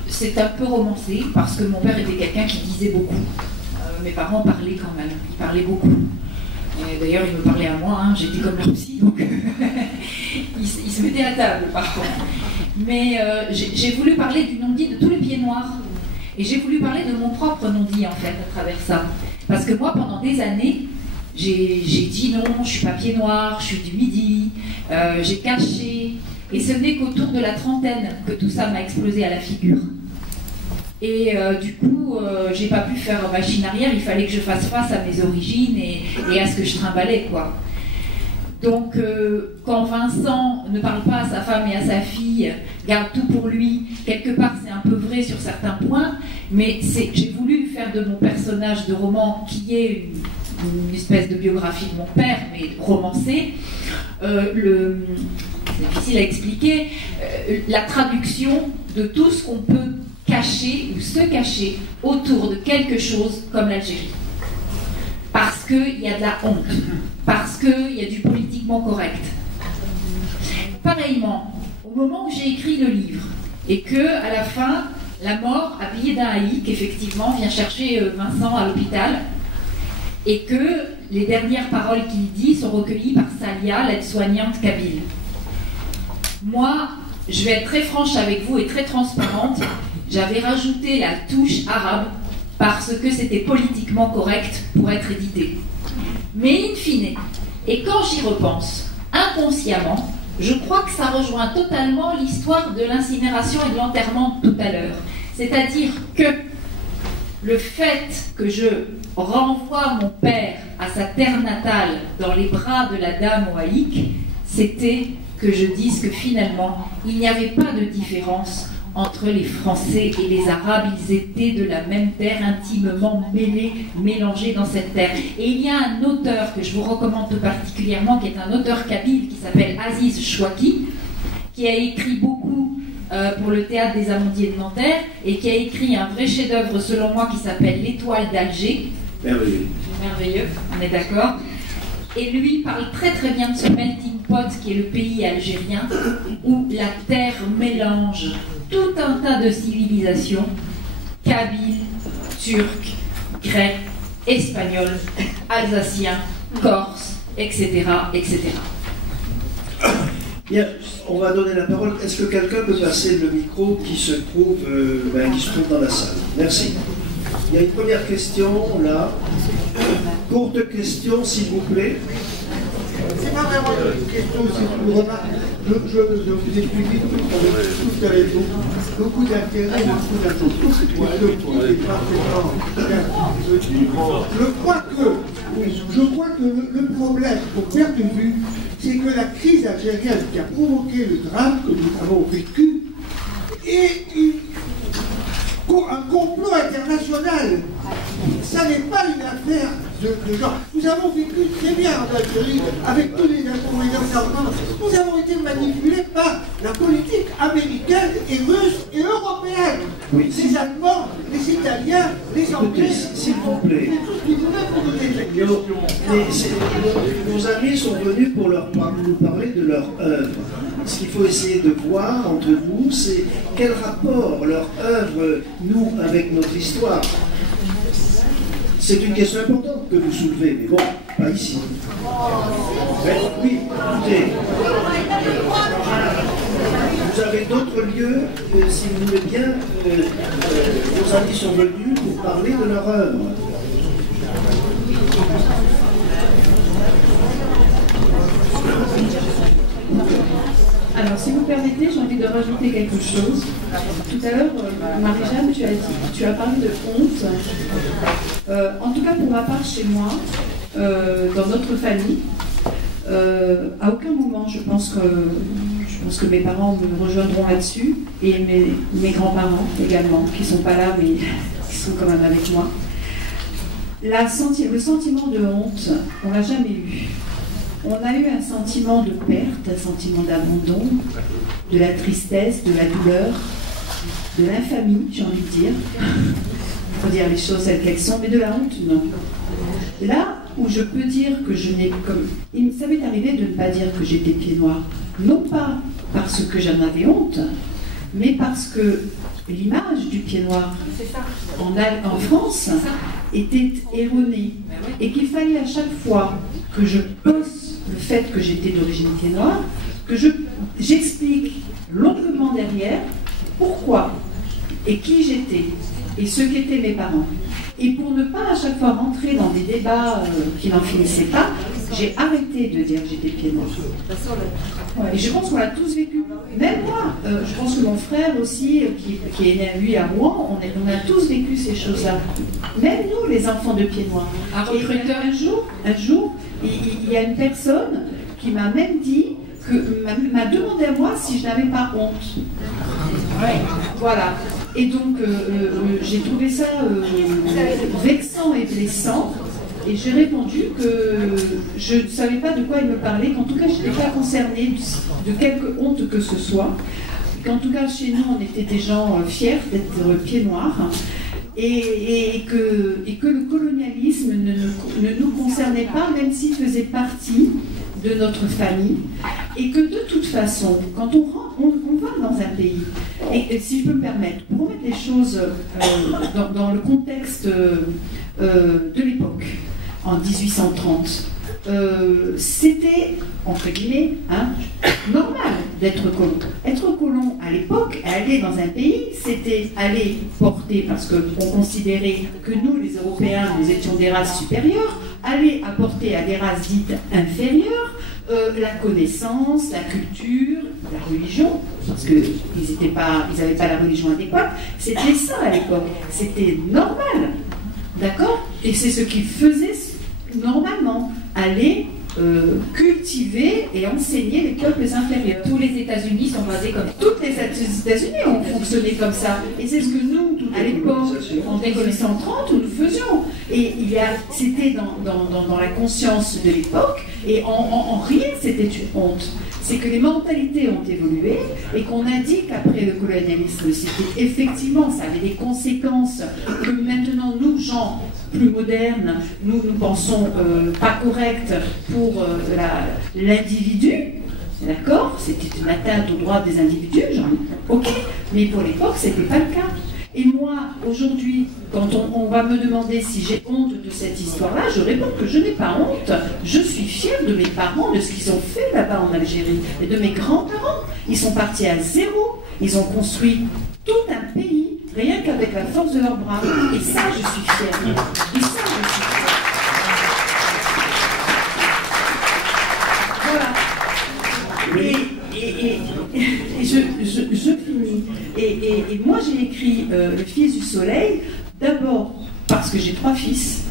c'est un peu romancé, parce que mon père était quelqu'un qui disait beaucoup. Mes parents parlaient quand même, ils parlaient beaucoup. D'ailleurs, ils me parlaient à moi, hein, j'étais comme leur psy, donc ils se mettaient à table par contre. Mais j'ai voulu parler du non-dit de tous les pieds noirs. Et j'ai voulu parler de mon propre non-dit en fait à travers ça. Parce que moi, pendant des années, j'ai dit non, je suis pas pied noir, je suis du Midi, j'ai caché. Et ce n'est qu'autour de la trentaine que tout ça m'a explosé à la figure. Et du coup, j'ai pas pu faire machine arrière, il fallait que je fasse face à mes origines et à ce que je trimballais, quoi. Donc, quand Vincent ne parle pas à sa femme et à sa fille, garde tout pour lui, quelque part c'est un peu vrai sur certains points, mais j'ai voulu faire de mon personnage de roman, qui est une espèce de biographie de mon père, mais romancée, c'est difficile à expliquer, la traduction de tout ce qu'on peut cacher ou se cacher autour de quelque chose comme l'Algérie. Parce qu'il y a de la honte, parce qu'il y a du politiquement correct. Pareillement, au moment où j'ai écrit le livre, et que à la fin, la mort, habillée d'un haïk, effectivement, vient chercher Vincent à l'hôpital, et que les dernières paroles qu'il dit sont recueillies par Salia, l'aide-soignante kabyle. Moi, je vais être très franche avec vous et très transparente, j'avais rajouté la touche arabe parce que c'était politiquement correct pour être édité. Mais in fine, et quand j'y repense, inconsciemment, je crois que ça rejoint totalement l'histoire de l'incinération et de l'enterrement de tout à l'heure. C'est-à-dire que le fait que je renvoie mon père à sa terre natale dans les bras de la dame au haïk, c'était que je dise que finalement, il n'y avait pas de différence entre les Français et les Arabes, ils étaient de la même terre, intimement mêlés, mélangés dans cette terre. Et il y a un auteur que je vous recommande tout particulièrement, qui est un auteur kabyle, qui s'appelle Aziz Chouaki, qui a écrit beaucoup pour le théâtre des Amandiers de Nanterre, et qui a écrit un vrai chef-d'œuvre, selon moi, qui s'appelle L'Étoile d'Alger. Merveilleux. Merveilleux, on est d'accord. Et lui parle très très bien de ce melting pot qui est le pays algérien, où la terre mélange tout un tas de civilisations, kabyle, turc, grec, espagnol, alsacien, corse, etc., etc. Bien, on va donner la parole. Est-ce que quelqu'un peut passer le micro qui se trouve dans la salle? Merci. Il y a une première question, là. Courte question, s'il vous plaît. C'est pas vraiment une question, c'est une remarque. Je vous explique tout ce qu'avait beaucoup d'intérêt, beaucoup d'attention. Je crois que le problème, pour perdre de vue, c'est que la crise algérienne qui a provoqué le drame que nous avons vécu est un complot international. Ça n'est pas une affaire de genre. Nous avons vécu très bien en Algérie avec tous les inconvénients que ça représente. Nous avons été manipulés par la politique américaine et russe et européenne. Oui. Les Allemands, les Italiens, les Anglais. S'il vous plaît. C'est tout ce qu'ils voulaient pour nous aider. Nos amis sont venus pour nous parler de leur œuvre. Ce qu'il faut essayer de voir entre vous, c'est quel rapport leur œuvre noue avec notre histoire. C'est une question importante que vous soulevez, mais bon, pas ici. Mais, oui, écoutez, vous avez d'autres lieux, si vous voulez bien, nos amis sont venus pour parler de leur œuvre. Alors, si vous permettez, j'ai envie de rajouter quelque chose. Tout à l'heure, Marie-Jeanne, tu as parlé de honte. En tout cas, pour ma part, chez moi, dans notre famille, à aucun moment, je pense que mes parents me rejoindront là-dessus, et mes grands-parents également, qui ne sont pas là, mais qui sont quand même avec moi. Le sentiment de honte, on ne l'a jamais eu. On a eu un sentiment de perte, un sentiment d'abandon, de la tristesse, de la douleur, de l'infamie, j'ai envie de dire. Il faut dire les choses telles qu'elles sont, mais de la honte, non. Là où je peux dire que je n'ai comme... Ça m'est arrivé de ne pas dire que j'étais pied noir. Non pas parce que j'en avais honte, mais parce que l'image du pied noir en France était erronée. Et qu'il fallait à chaque fois que je pose le fait que j'étais d'origine pied noire, que j'explique longuement derrière pourquoi et qui j'étais et ce qu'étaient mes parents. Et pour ne pas à chaque fois rentrer dans des débats qui n'en finissaient pas, j'ai arrêté de dire que j'étais pied noir. Ouais, et je pense qu'on l'a tous vécu. Même moi, je pense que mon frère aussi, qui est né lui à Rouen, on a tous vécu ces choses-là. Même nous, les enfants de pied noir. Un jour, il y a une personne qui m'a même dit m'a demandé à moi si je n'avais pas honte. Ouais. Voilà. Et donc, j'ai trouvé ça vexant et blessant. Et j'ai répondu que je ne savais pas de quoi il me parlait, qu'en tout cas, je n'étais pas concernée de quelque honte que ce soit. Qu'en tout cas, chez nous, on était des gens fiers d'être pieds noirs. Et que le colonialisme ne nous concernait pas, même s'il faisait partie de notre famille, et que de toute façon, quand on va dans un pays, et si je peux me permettre, pour remettre les choses dans le contexte de l'époque, en 1830, c'était, entre guillemets, normal d'être colon. Être colon à l'époque, aller dans un pays, c'était aller porter, parce qu'on considérait que nous, les Européens, nous étions des races supérieures, aller apporter à des races dites inférieures la connaissance, la culture, la religion, parce qu'ils n'avaient pas la religion adéquate. C'était ça à l'époque, c'était normal, d'accord? Et c'est ce qu'ils faisaient normalement, aller cultiver et enseigner les peuples inférieurs. Tous les États-Unis sont basés comme ça. Toutes les États-Unis ont fonctionné comme ça. Et c'est ce que nous, à l'époque, en 1930, nous faisions. Et c'était dans la conscience de l'époque, et en rien c'était une honte. C'est que les mentalités ont évolué et qu'on a dit qu'après le colonialisme, c'était effectivement, ça avait des conséquences que maintenant, nous, gens plus modernes, nous pensons pas correctes pour l'individu. D'accord? C'était une atteinte aux droits des individus, ok, mais pour l'époque, c'était pas le cas. Et moi, aujourd'hui, quand on va me demander si j'ai honte de cette histoire-là, je réponds que je n'ai pas honte. Je suis fière de mes parents, de ce qu'ils ont fait là-bas en Algérie, et de mes grands-parents. Ils sont partis à zéro. Ils ont construit tout un pays, rien qu'avec la force de leurs bras. Et ça, je suis fière. Et ça, je suis fière. Voilà. Et je finis. Et moi, j'ai écrit Le Fils du Soleil, d'abord parce que j'ai 3 fils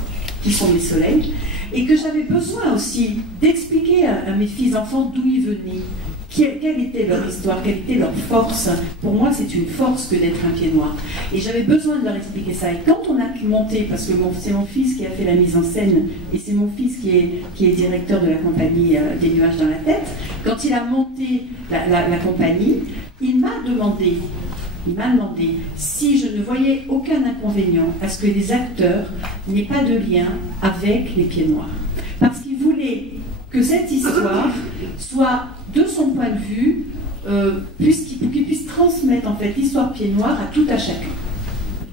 qui sont mes soleils, et que j'avais besoin aussi d'expliquer à mes fils-enfants d'où ils venaient, quelle était leur histoire, quelle était leur force. Pour moi, c'est une force que d'être un pied noir. Et j'avais besoin de leur expliquer ça. Et quand on a monté, parce que c'est mon fils qui a fait la mise en scène, et c'est mon fils qui est directeur de la compagnie des nuages dans la tête, quand il a monté la compagnie, il m'a demandé si je ne voyais aucun inconvénient à ce que les acteurs n'aient pas de lien avec les pieds noirs. Parce qu'il voulait que cette histoire soit, de son point de vue, qu'il puisse transmettre en fait l'histoire pieds noirs à tout à chacun.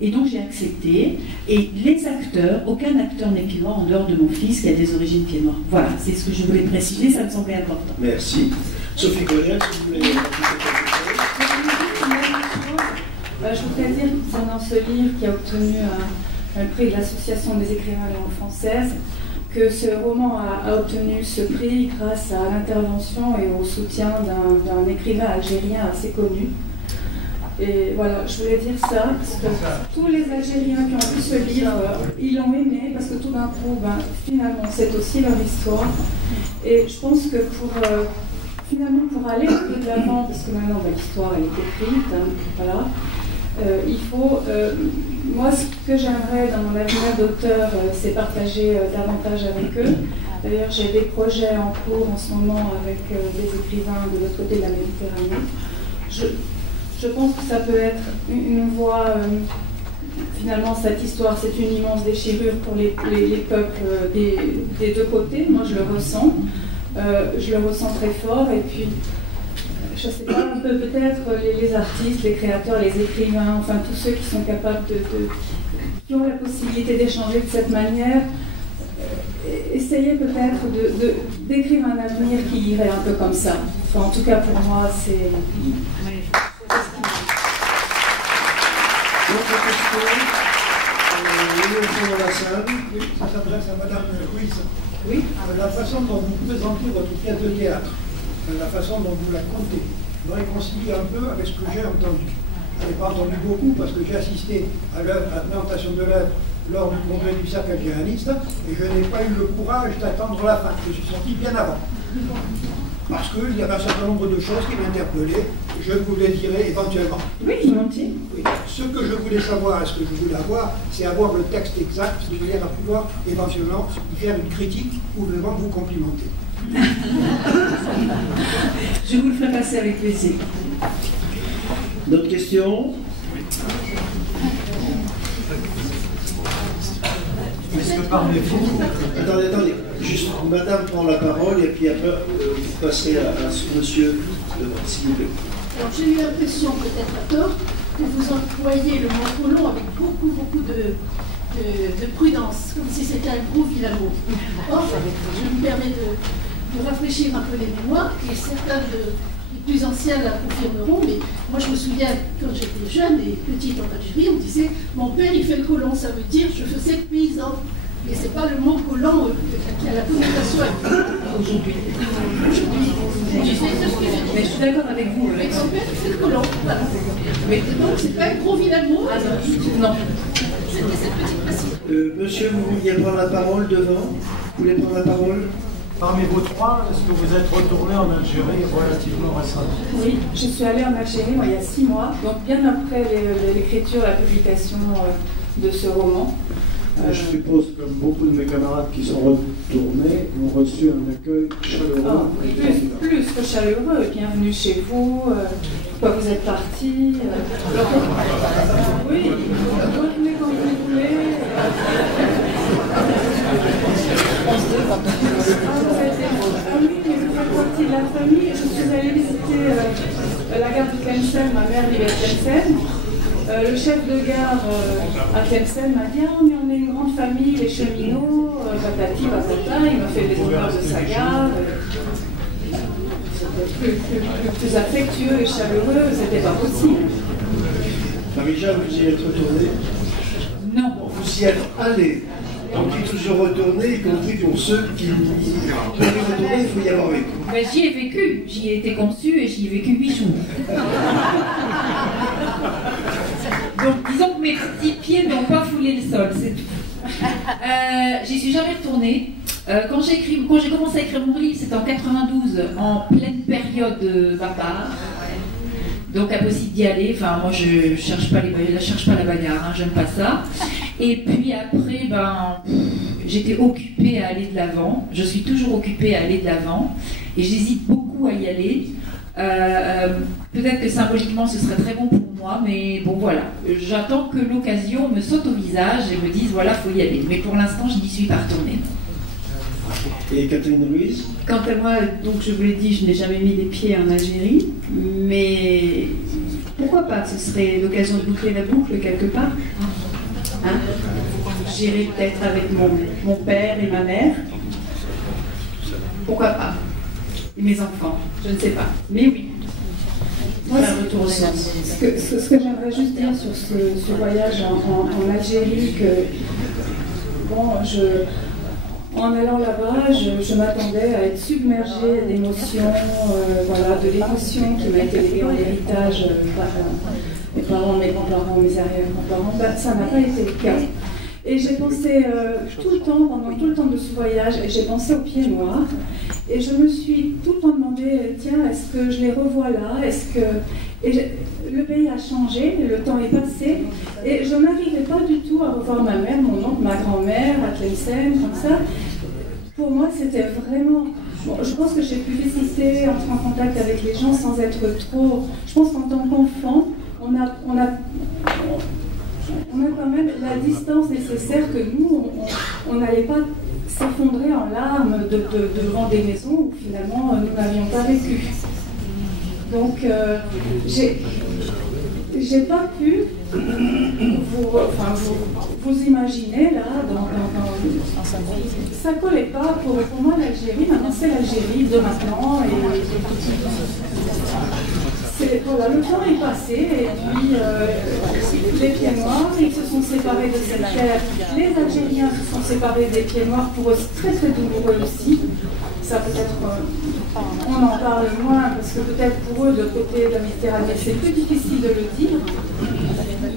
Et donc j'ai accepté, et les acteurs, aucun acteur n'est pied noir en dehors de mon fils qui a des origines pieds noirs. Voilà, c'est ce que je voulais préciser, ça me semblait important. Merci. Sophie Goliath, si vous voulez rajouter quelque chose. Je voudrais dire, concernant ce livre qui a obtenu un prix de l'Association des écrivains de langue française, que ce roman a obtenu ce prix grâce à l'intervention et au soutien d'un écrivain algérien assez connu. Et voilà, je voulais dire ça, parce que tous les Algériens qui ont vu ce livre, ils l'ont aimé, parce que tout d'un coup, finalement, c'est aussi leur histoire. Et je pense que finalement, pour aller un peu de l'avant, parce que maintenant, l'histoire, elle est écrite, voilà, il faut... moi, ce que j'aimerais dans mon avenir d'auteur, c'est partager davantage avec eux. D'ailleurs, j'ai des projets en cours en ce moment avec des écrivains de l'autre côté de la Méditerranée. Je pense que ça peut être une voie, finalement cette histoire, c'est une immense déchirure pour les peuples des deux côtés, moi je le ressens très fort, et puis je ne sais pas, peut-être les artistes, les créateurs, les écrivains, enfin tous ceux qui sont capables qui ont la possibilité d'échanger de cette manière, essayer peut-être d'écrire un avenir qui irait un peu comme ça. Enfin, en tout cas pour moi c'est... D'autres questions dans la salle. Ça s'adresse à Madame Ruiz. Oui. La façon dont vous présentez votre pièce de théâtre, la façon dont vous la contez, me réconcilie un peu avec ce que j'ai entendu. Je n'ai pas entendu beaucoup parce que j'ai assisté à la présentation de l'œuvre lors du congrès du cercle algéraniste et je n'ai pas eu le courage d'attendre la fin. Je suis sorti bien avant. Parce qu'il y avait un certain nombre de choses qui m'interpellaient, je vous les dirai éventuellement. Oui, volontiers. Oui. Ce que je voulais savoir et ce que je voulais avoir, c'est avoir le texte exact de manière à pouvoir éventuellement y faire une critique ou vraiment vous complimenter. Je vous le ferai passer avec plaisir. D'autres questions? Attendez, juste madame prend la parole et puis après vous passez à monsieur s'il vous plaît. Alors j'ai eu l'impression, peut-être à tort, que vous employez le mot colon avec beaucoup de prudence, comme si c'était un gros vilain mot. Or, je me permets de rafraîchir un peu les mémoires, et certains les plus anciens la confirmeront, mais moi je me souviens, quand j'étais jeune et petite en Algérie, on disait « mon père il fait le colon », ça veut dire « je faisais paysan ». Et c'est pas le mot colon qui a la connotation aujourd'hui. Mais je suis d'accord avec vous. Mais mon père il fait le colon, voilà. Mais donc c'est pas un gros vilain mot. Non. C'était cette petite précision. Monsieur, vous vouliez prendre la parole devant? Vous voulez prendre la parole? Parmi vous trois, est-ce que vous êtes retourné en Algérie relativement récemment? Oui, je suis allée en Algérie il y a 6 mois, donc bien après l'écriture, la publication de ce roman. Je suppose, comme beaucoup de mes camarades qui sont retournés, ont reçu un accueil chaleureux. Plus que chaleureux, bienvenue chez vous, pourquoi vous êtes parti. Oui, revenez quand vous voulez. Oui, mais vous faites partie de la famille. Je suis allée visiter la gare de Tlemcen, ma mère vivait à Tlemcen. Le chef de gare à Tlemcen m'a dit « Ah, mais on est une grande famille, les cheminots, patati, patata », il m'a fait des honneurs de sa gare. C'était plus affectueux et chaleureux, c'était pas possible. Marie-Jeanne, vous y êtes retournée? Non. Vous y êtes allé. On dit toujours retourner, y compris pour ceux qui peuvent retourner, il faut y avoir vécu. Ben, j'y ai vécu, j'y ai été conçue et j'y ai vécu 8 jours. Donc disons que mes petits pieds n'ont pas foulé le sol, c'est tout. J'y suis jamais retournée. Quand j'ai commencé à écrire mon livre, c'était en 92, en pleine période barbare. Donc impossible d'y aller. Enfin, moi je cherche pas la bagarre, hein, j'aime pas ça. Et puis après, j'étais occupée à aller de l'avant. Je suis toujours occupée à aller de l'avant, et j'hésite beaucoup à y aller. Peut-être que symboliquement ce serait très bon pour moi, mais bon voilà. J'attends que l'occasion me saute au visage et me dise voilà, faut y aller. Mais pour l'instant, je n'y suis pas retournée. Et Catherine Ruiz? Quant à moi, donc je vous l'ai dit, je n'ai jamais mis les pieds en Algérie, mais pourquoi pas? Ce serait l'occasion de boucler la boucle quelque part. Hein? J'irai peut-être avec mon père et ma mère. Pourquoi pas? Et mes enfants, je ne sais pas. Mais oui. faire retourner la Ce que j'aimerais juste dire sur ce voyage en Algérie, que bon, en allant là-bas, je m'attendais à être submergée d'émotions, voilà, de l'émotion qui m'a été léguée en héritage par mes parents, mes grands-parents, mes arrière-grands-parents. Ben, ça n'a pas été le cas. Et j'ai pensé tout le temps, pendant tout le temps de ce voyage, et j'ai pensé aux pieds noirs. Et je me suis tout le temps demandé, tiens, est-ce que je les revois là? Le pays a changé, le temps est passé, et je n'arrivais pas du tout à revoir ma mère, mon oncle, ma grand-mère, à Tlemcen, comme ça. Pour moi, c'était vraiment... Bon, je pense que j'ai pu visiter, entrer en contact avec les gens sans être trop... Je pense qu'en tant qu'enfant, on a quand même la distance nécessaire que nous, on n'allait pas s'effondrer en larmes devant des maisons où finalement nous n'avions pas vécu. Donc j'ai pas pu vous imaginer là, ça collait pas pour moi l'Algérie. Maintenant c'est l'Algérie de maintenant. Voilà, le temps est passé et puis les pieds noirs, ils se sont séparés de cette terre. Les Algériens se sont séparés des pieds noirs, pour eux c'est très très douloureux aussi. Ça peut-être, on en parle moins parce que peut-être pour eux de côté de la Méditerranée c'est plus difficile de le dire.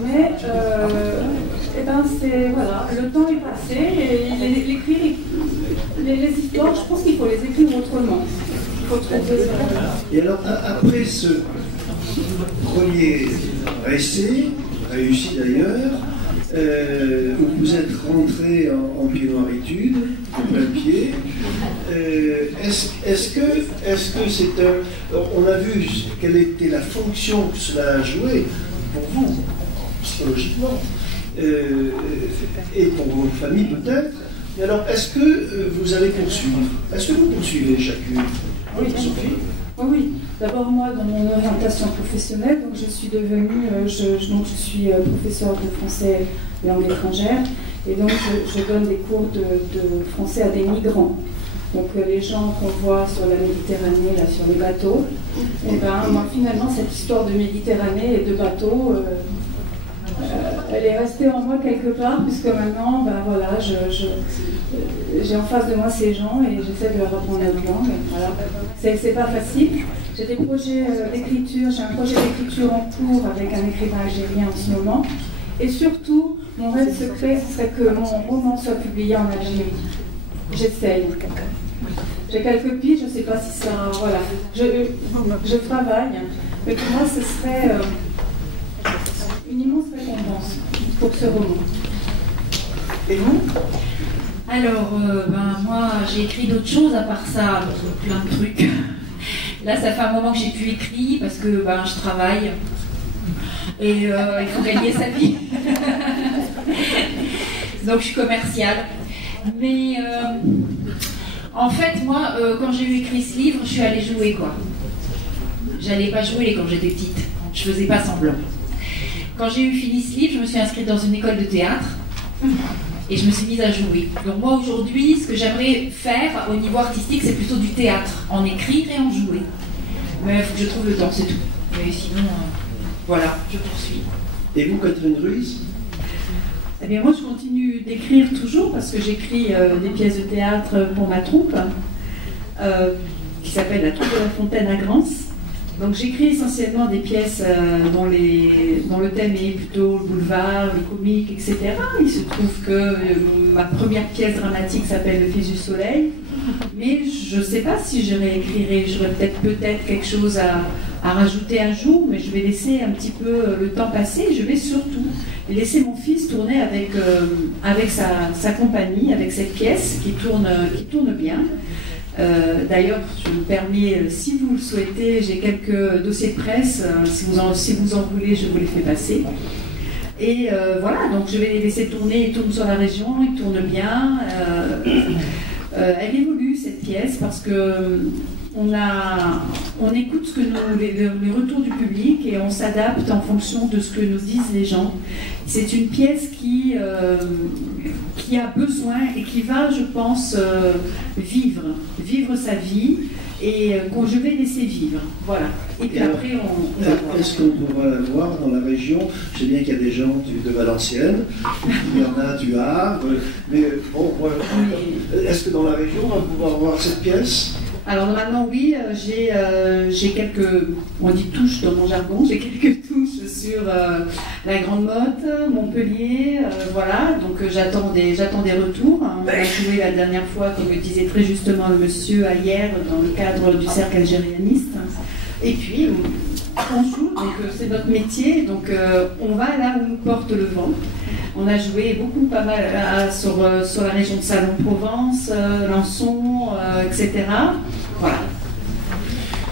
Mais c'est voilà, le temps est passé et les histoires, je pense qu'il faut les écrire autrement. Et alors, après ce premier essai, réussi d'ailleurs, où vous êtes rentré en pied-noiritude, en plein pied, est-ce que c'est un... On a vu quelle était la fonction que cela a joué pour vous, psychologiquement, et pour votre famille peut-être. Mais alors, est-ce que vous allez poursuivre? Est-ce que vous poursuivez chacune? Oui, Sophie? Oui. D'abord, moi, dans mon orientation professionnelle, donc je suis devenue, je suis professeure de français langue étrangère, et donc je donne des cours de français à des migrants. Donc les gens qu'on voit sur la Méditerranée, là, sur les bateaux, et ben moi, finalement, cette histoire de Méditerranée et de bateaux, elle est restée en moi quelque part, puisque maintenant, ben voilà, j'ai en face de moi ces gens et j'essaie de leur apprendre la langue. Voilà. C'est pas facile. J'ai des projets d'écriture, j'ai un projet d'écriture en cours avec un écrivain algérien en ce moment. Et surtout, mon rêve secret, ce serait que mon roman soit publié en Algérie. J'essaye. J'ai quelques pistes, je ne sais pas si ça... Voilà. Je travaille, mais pour moi, ce serait une immense récompense pour ce roman. Et vous? Alors, moi, j'ai écrit d'autres choses à part ça, plein de trucs. Là, ça fait un moment que j'ai plus écrit parce que je travaille et il faut gagner sa vie. Donc, je suis commerciale. Mais en fait, moi, quand j'ai eu écrit ce livre, je suis allée jouer, quoi. J'allais pas jouer quand j'étais petite. Je faisais pas semblant. Quand j'ai eu fini ce livre, je me suis inscrite dans une école de théâtre. Et je me suis mise à jouer. Donc moi aujourd'hui, ce que j'aimerais faire au niveau artistique, c'est plutôt du théâtre, en écrire et en jouer. Mais il faut que je trouve le temps, c'est tout. Mais sinon, voilà, je poursuis. Et vous, Catherine Ruiz? Eh bien moi je continue d'écrire toujours parce que j'écris des pièces de théâtre pour ma troupe qui s'appelle La Troupe de la Fontaine à Grance. Donc j'écris essentiellement des pièces dont le thème est plutôt le boulevard, le comique, etc. Il se trouve que ma première pièce dramatique s'appelle Le Fils du Soleil, mais je ne sais pas si je réécrirai, j'aurais peut-être quelque chose à rajouter un jour, mais je vais laisser un petit peu le temps passer. Je vais surtout laisser mon fils tourner avec sa compagnie, avec cette pièce qui tourne bien. D'ailleurs, je me permets, si vous le souhaitez, j'ai quelques dossiers de presse, si vous en voulez, je vous les fais passer. Et voilà, donc je vais les laisser tourner, ils tournent sur la région, ils tournent bien. Elle évolue cette pièce parce que on écoute ce que les retours du public et on s'adapte en fonction de ce que nous disent les gens. C'est une pièce qui a besoin et qui va, je pense, vivre sa vie et que je vais laisser vivre. Voilà. Et puis après, on va voir. Est-ce qu'on pourra la voir dans la région? Je sais bien qu'il y a des gens de Valenciennes, il y en a du Havre, mais bon, voilà. Est-ce que dans la région, on va pouvoir voir cette pièce? Alors normalement oui, j'ai quelques, on dit touches dans mon jargon, j'ai quelques touches sur la Grande Motte, Montpellier, voilà, donc j'attends des retours. On a joué la dernière fois, comme le disait très justement le monsieur hier, dans le cadre du cercle algérianiste. Et puis on joue, donc c'est notre métier, donc on va là où nous porte le vent. On a joué pas mal sur la région de Salon-Provence, Lançon, etc. Voilà.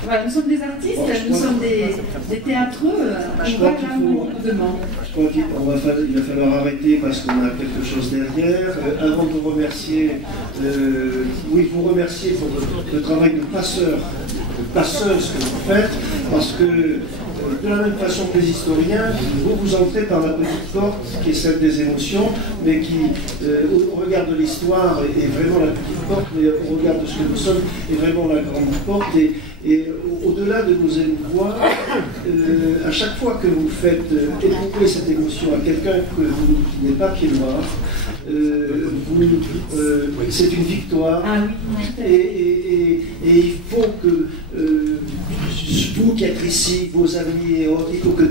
Voilà, nous sommes des artistes, nous sommes des théâtreux, on va là où on nous demande. Je crois qu'il va falloir arrêter parce qu'on a quelque chose derrière. Avant de vous remercier, vous remercier pour le travail de passeur, de passeuse que vous faites, parce que de la même façon que les historiens, vous entrez par la petite porte qui est celle des émotions, mais qui, au regard de l'histoire, est vraiment la petite porte, mais au regard de ce que nous sommes, est vraiment la grande porte. Et au-delà de nos émouvoir, à chaque fois que vous faites éprouver cette émotion à quelqu'un qui n'est pas pied noir, c'est une victoire. Ah oui. Et il faut que vous qui êtes ici, vos amis et autres, il faut que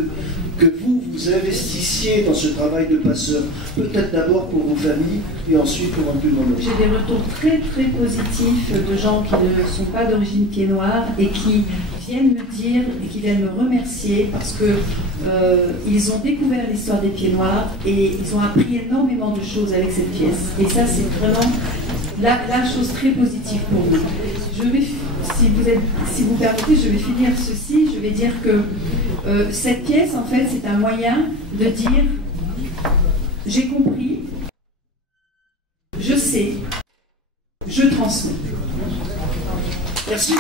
vous investissiez dans ce travail de passeur, peut-être d'abord pour vos familles et ensuite pour un plus grand nombre. J'ai des retours très très positifs de gens qui ne sont pas d'origine pied noir et qui viennent me dire et qui viennent me remercier parce que ils ont découvert l'histoire des pieds noirs et ils ont appris énormément de choses avec cette pièce. Et ça, c'est vraiment la chose très positive pour nous. Je vais, si vous permettez, je vais finir ceci. Je vais dire que cette pièce, en fait, c'est un moyen de dire j'ai compris, je sais, je transmets. Merci.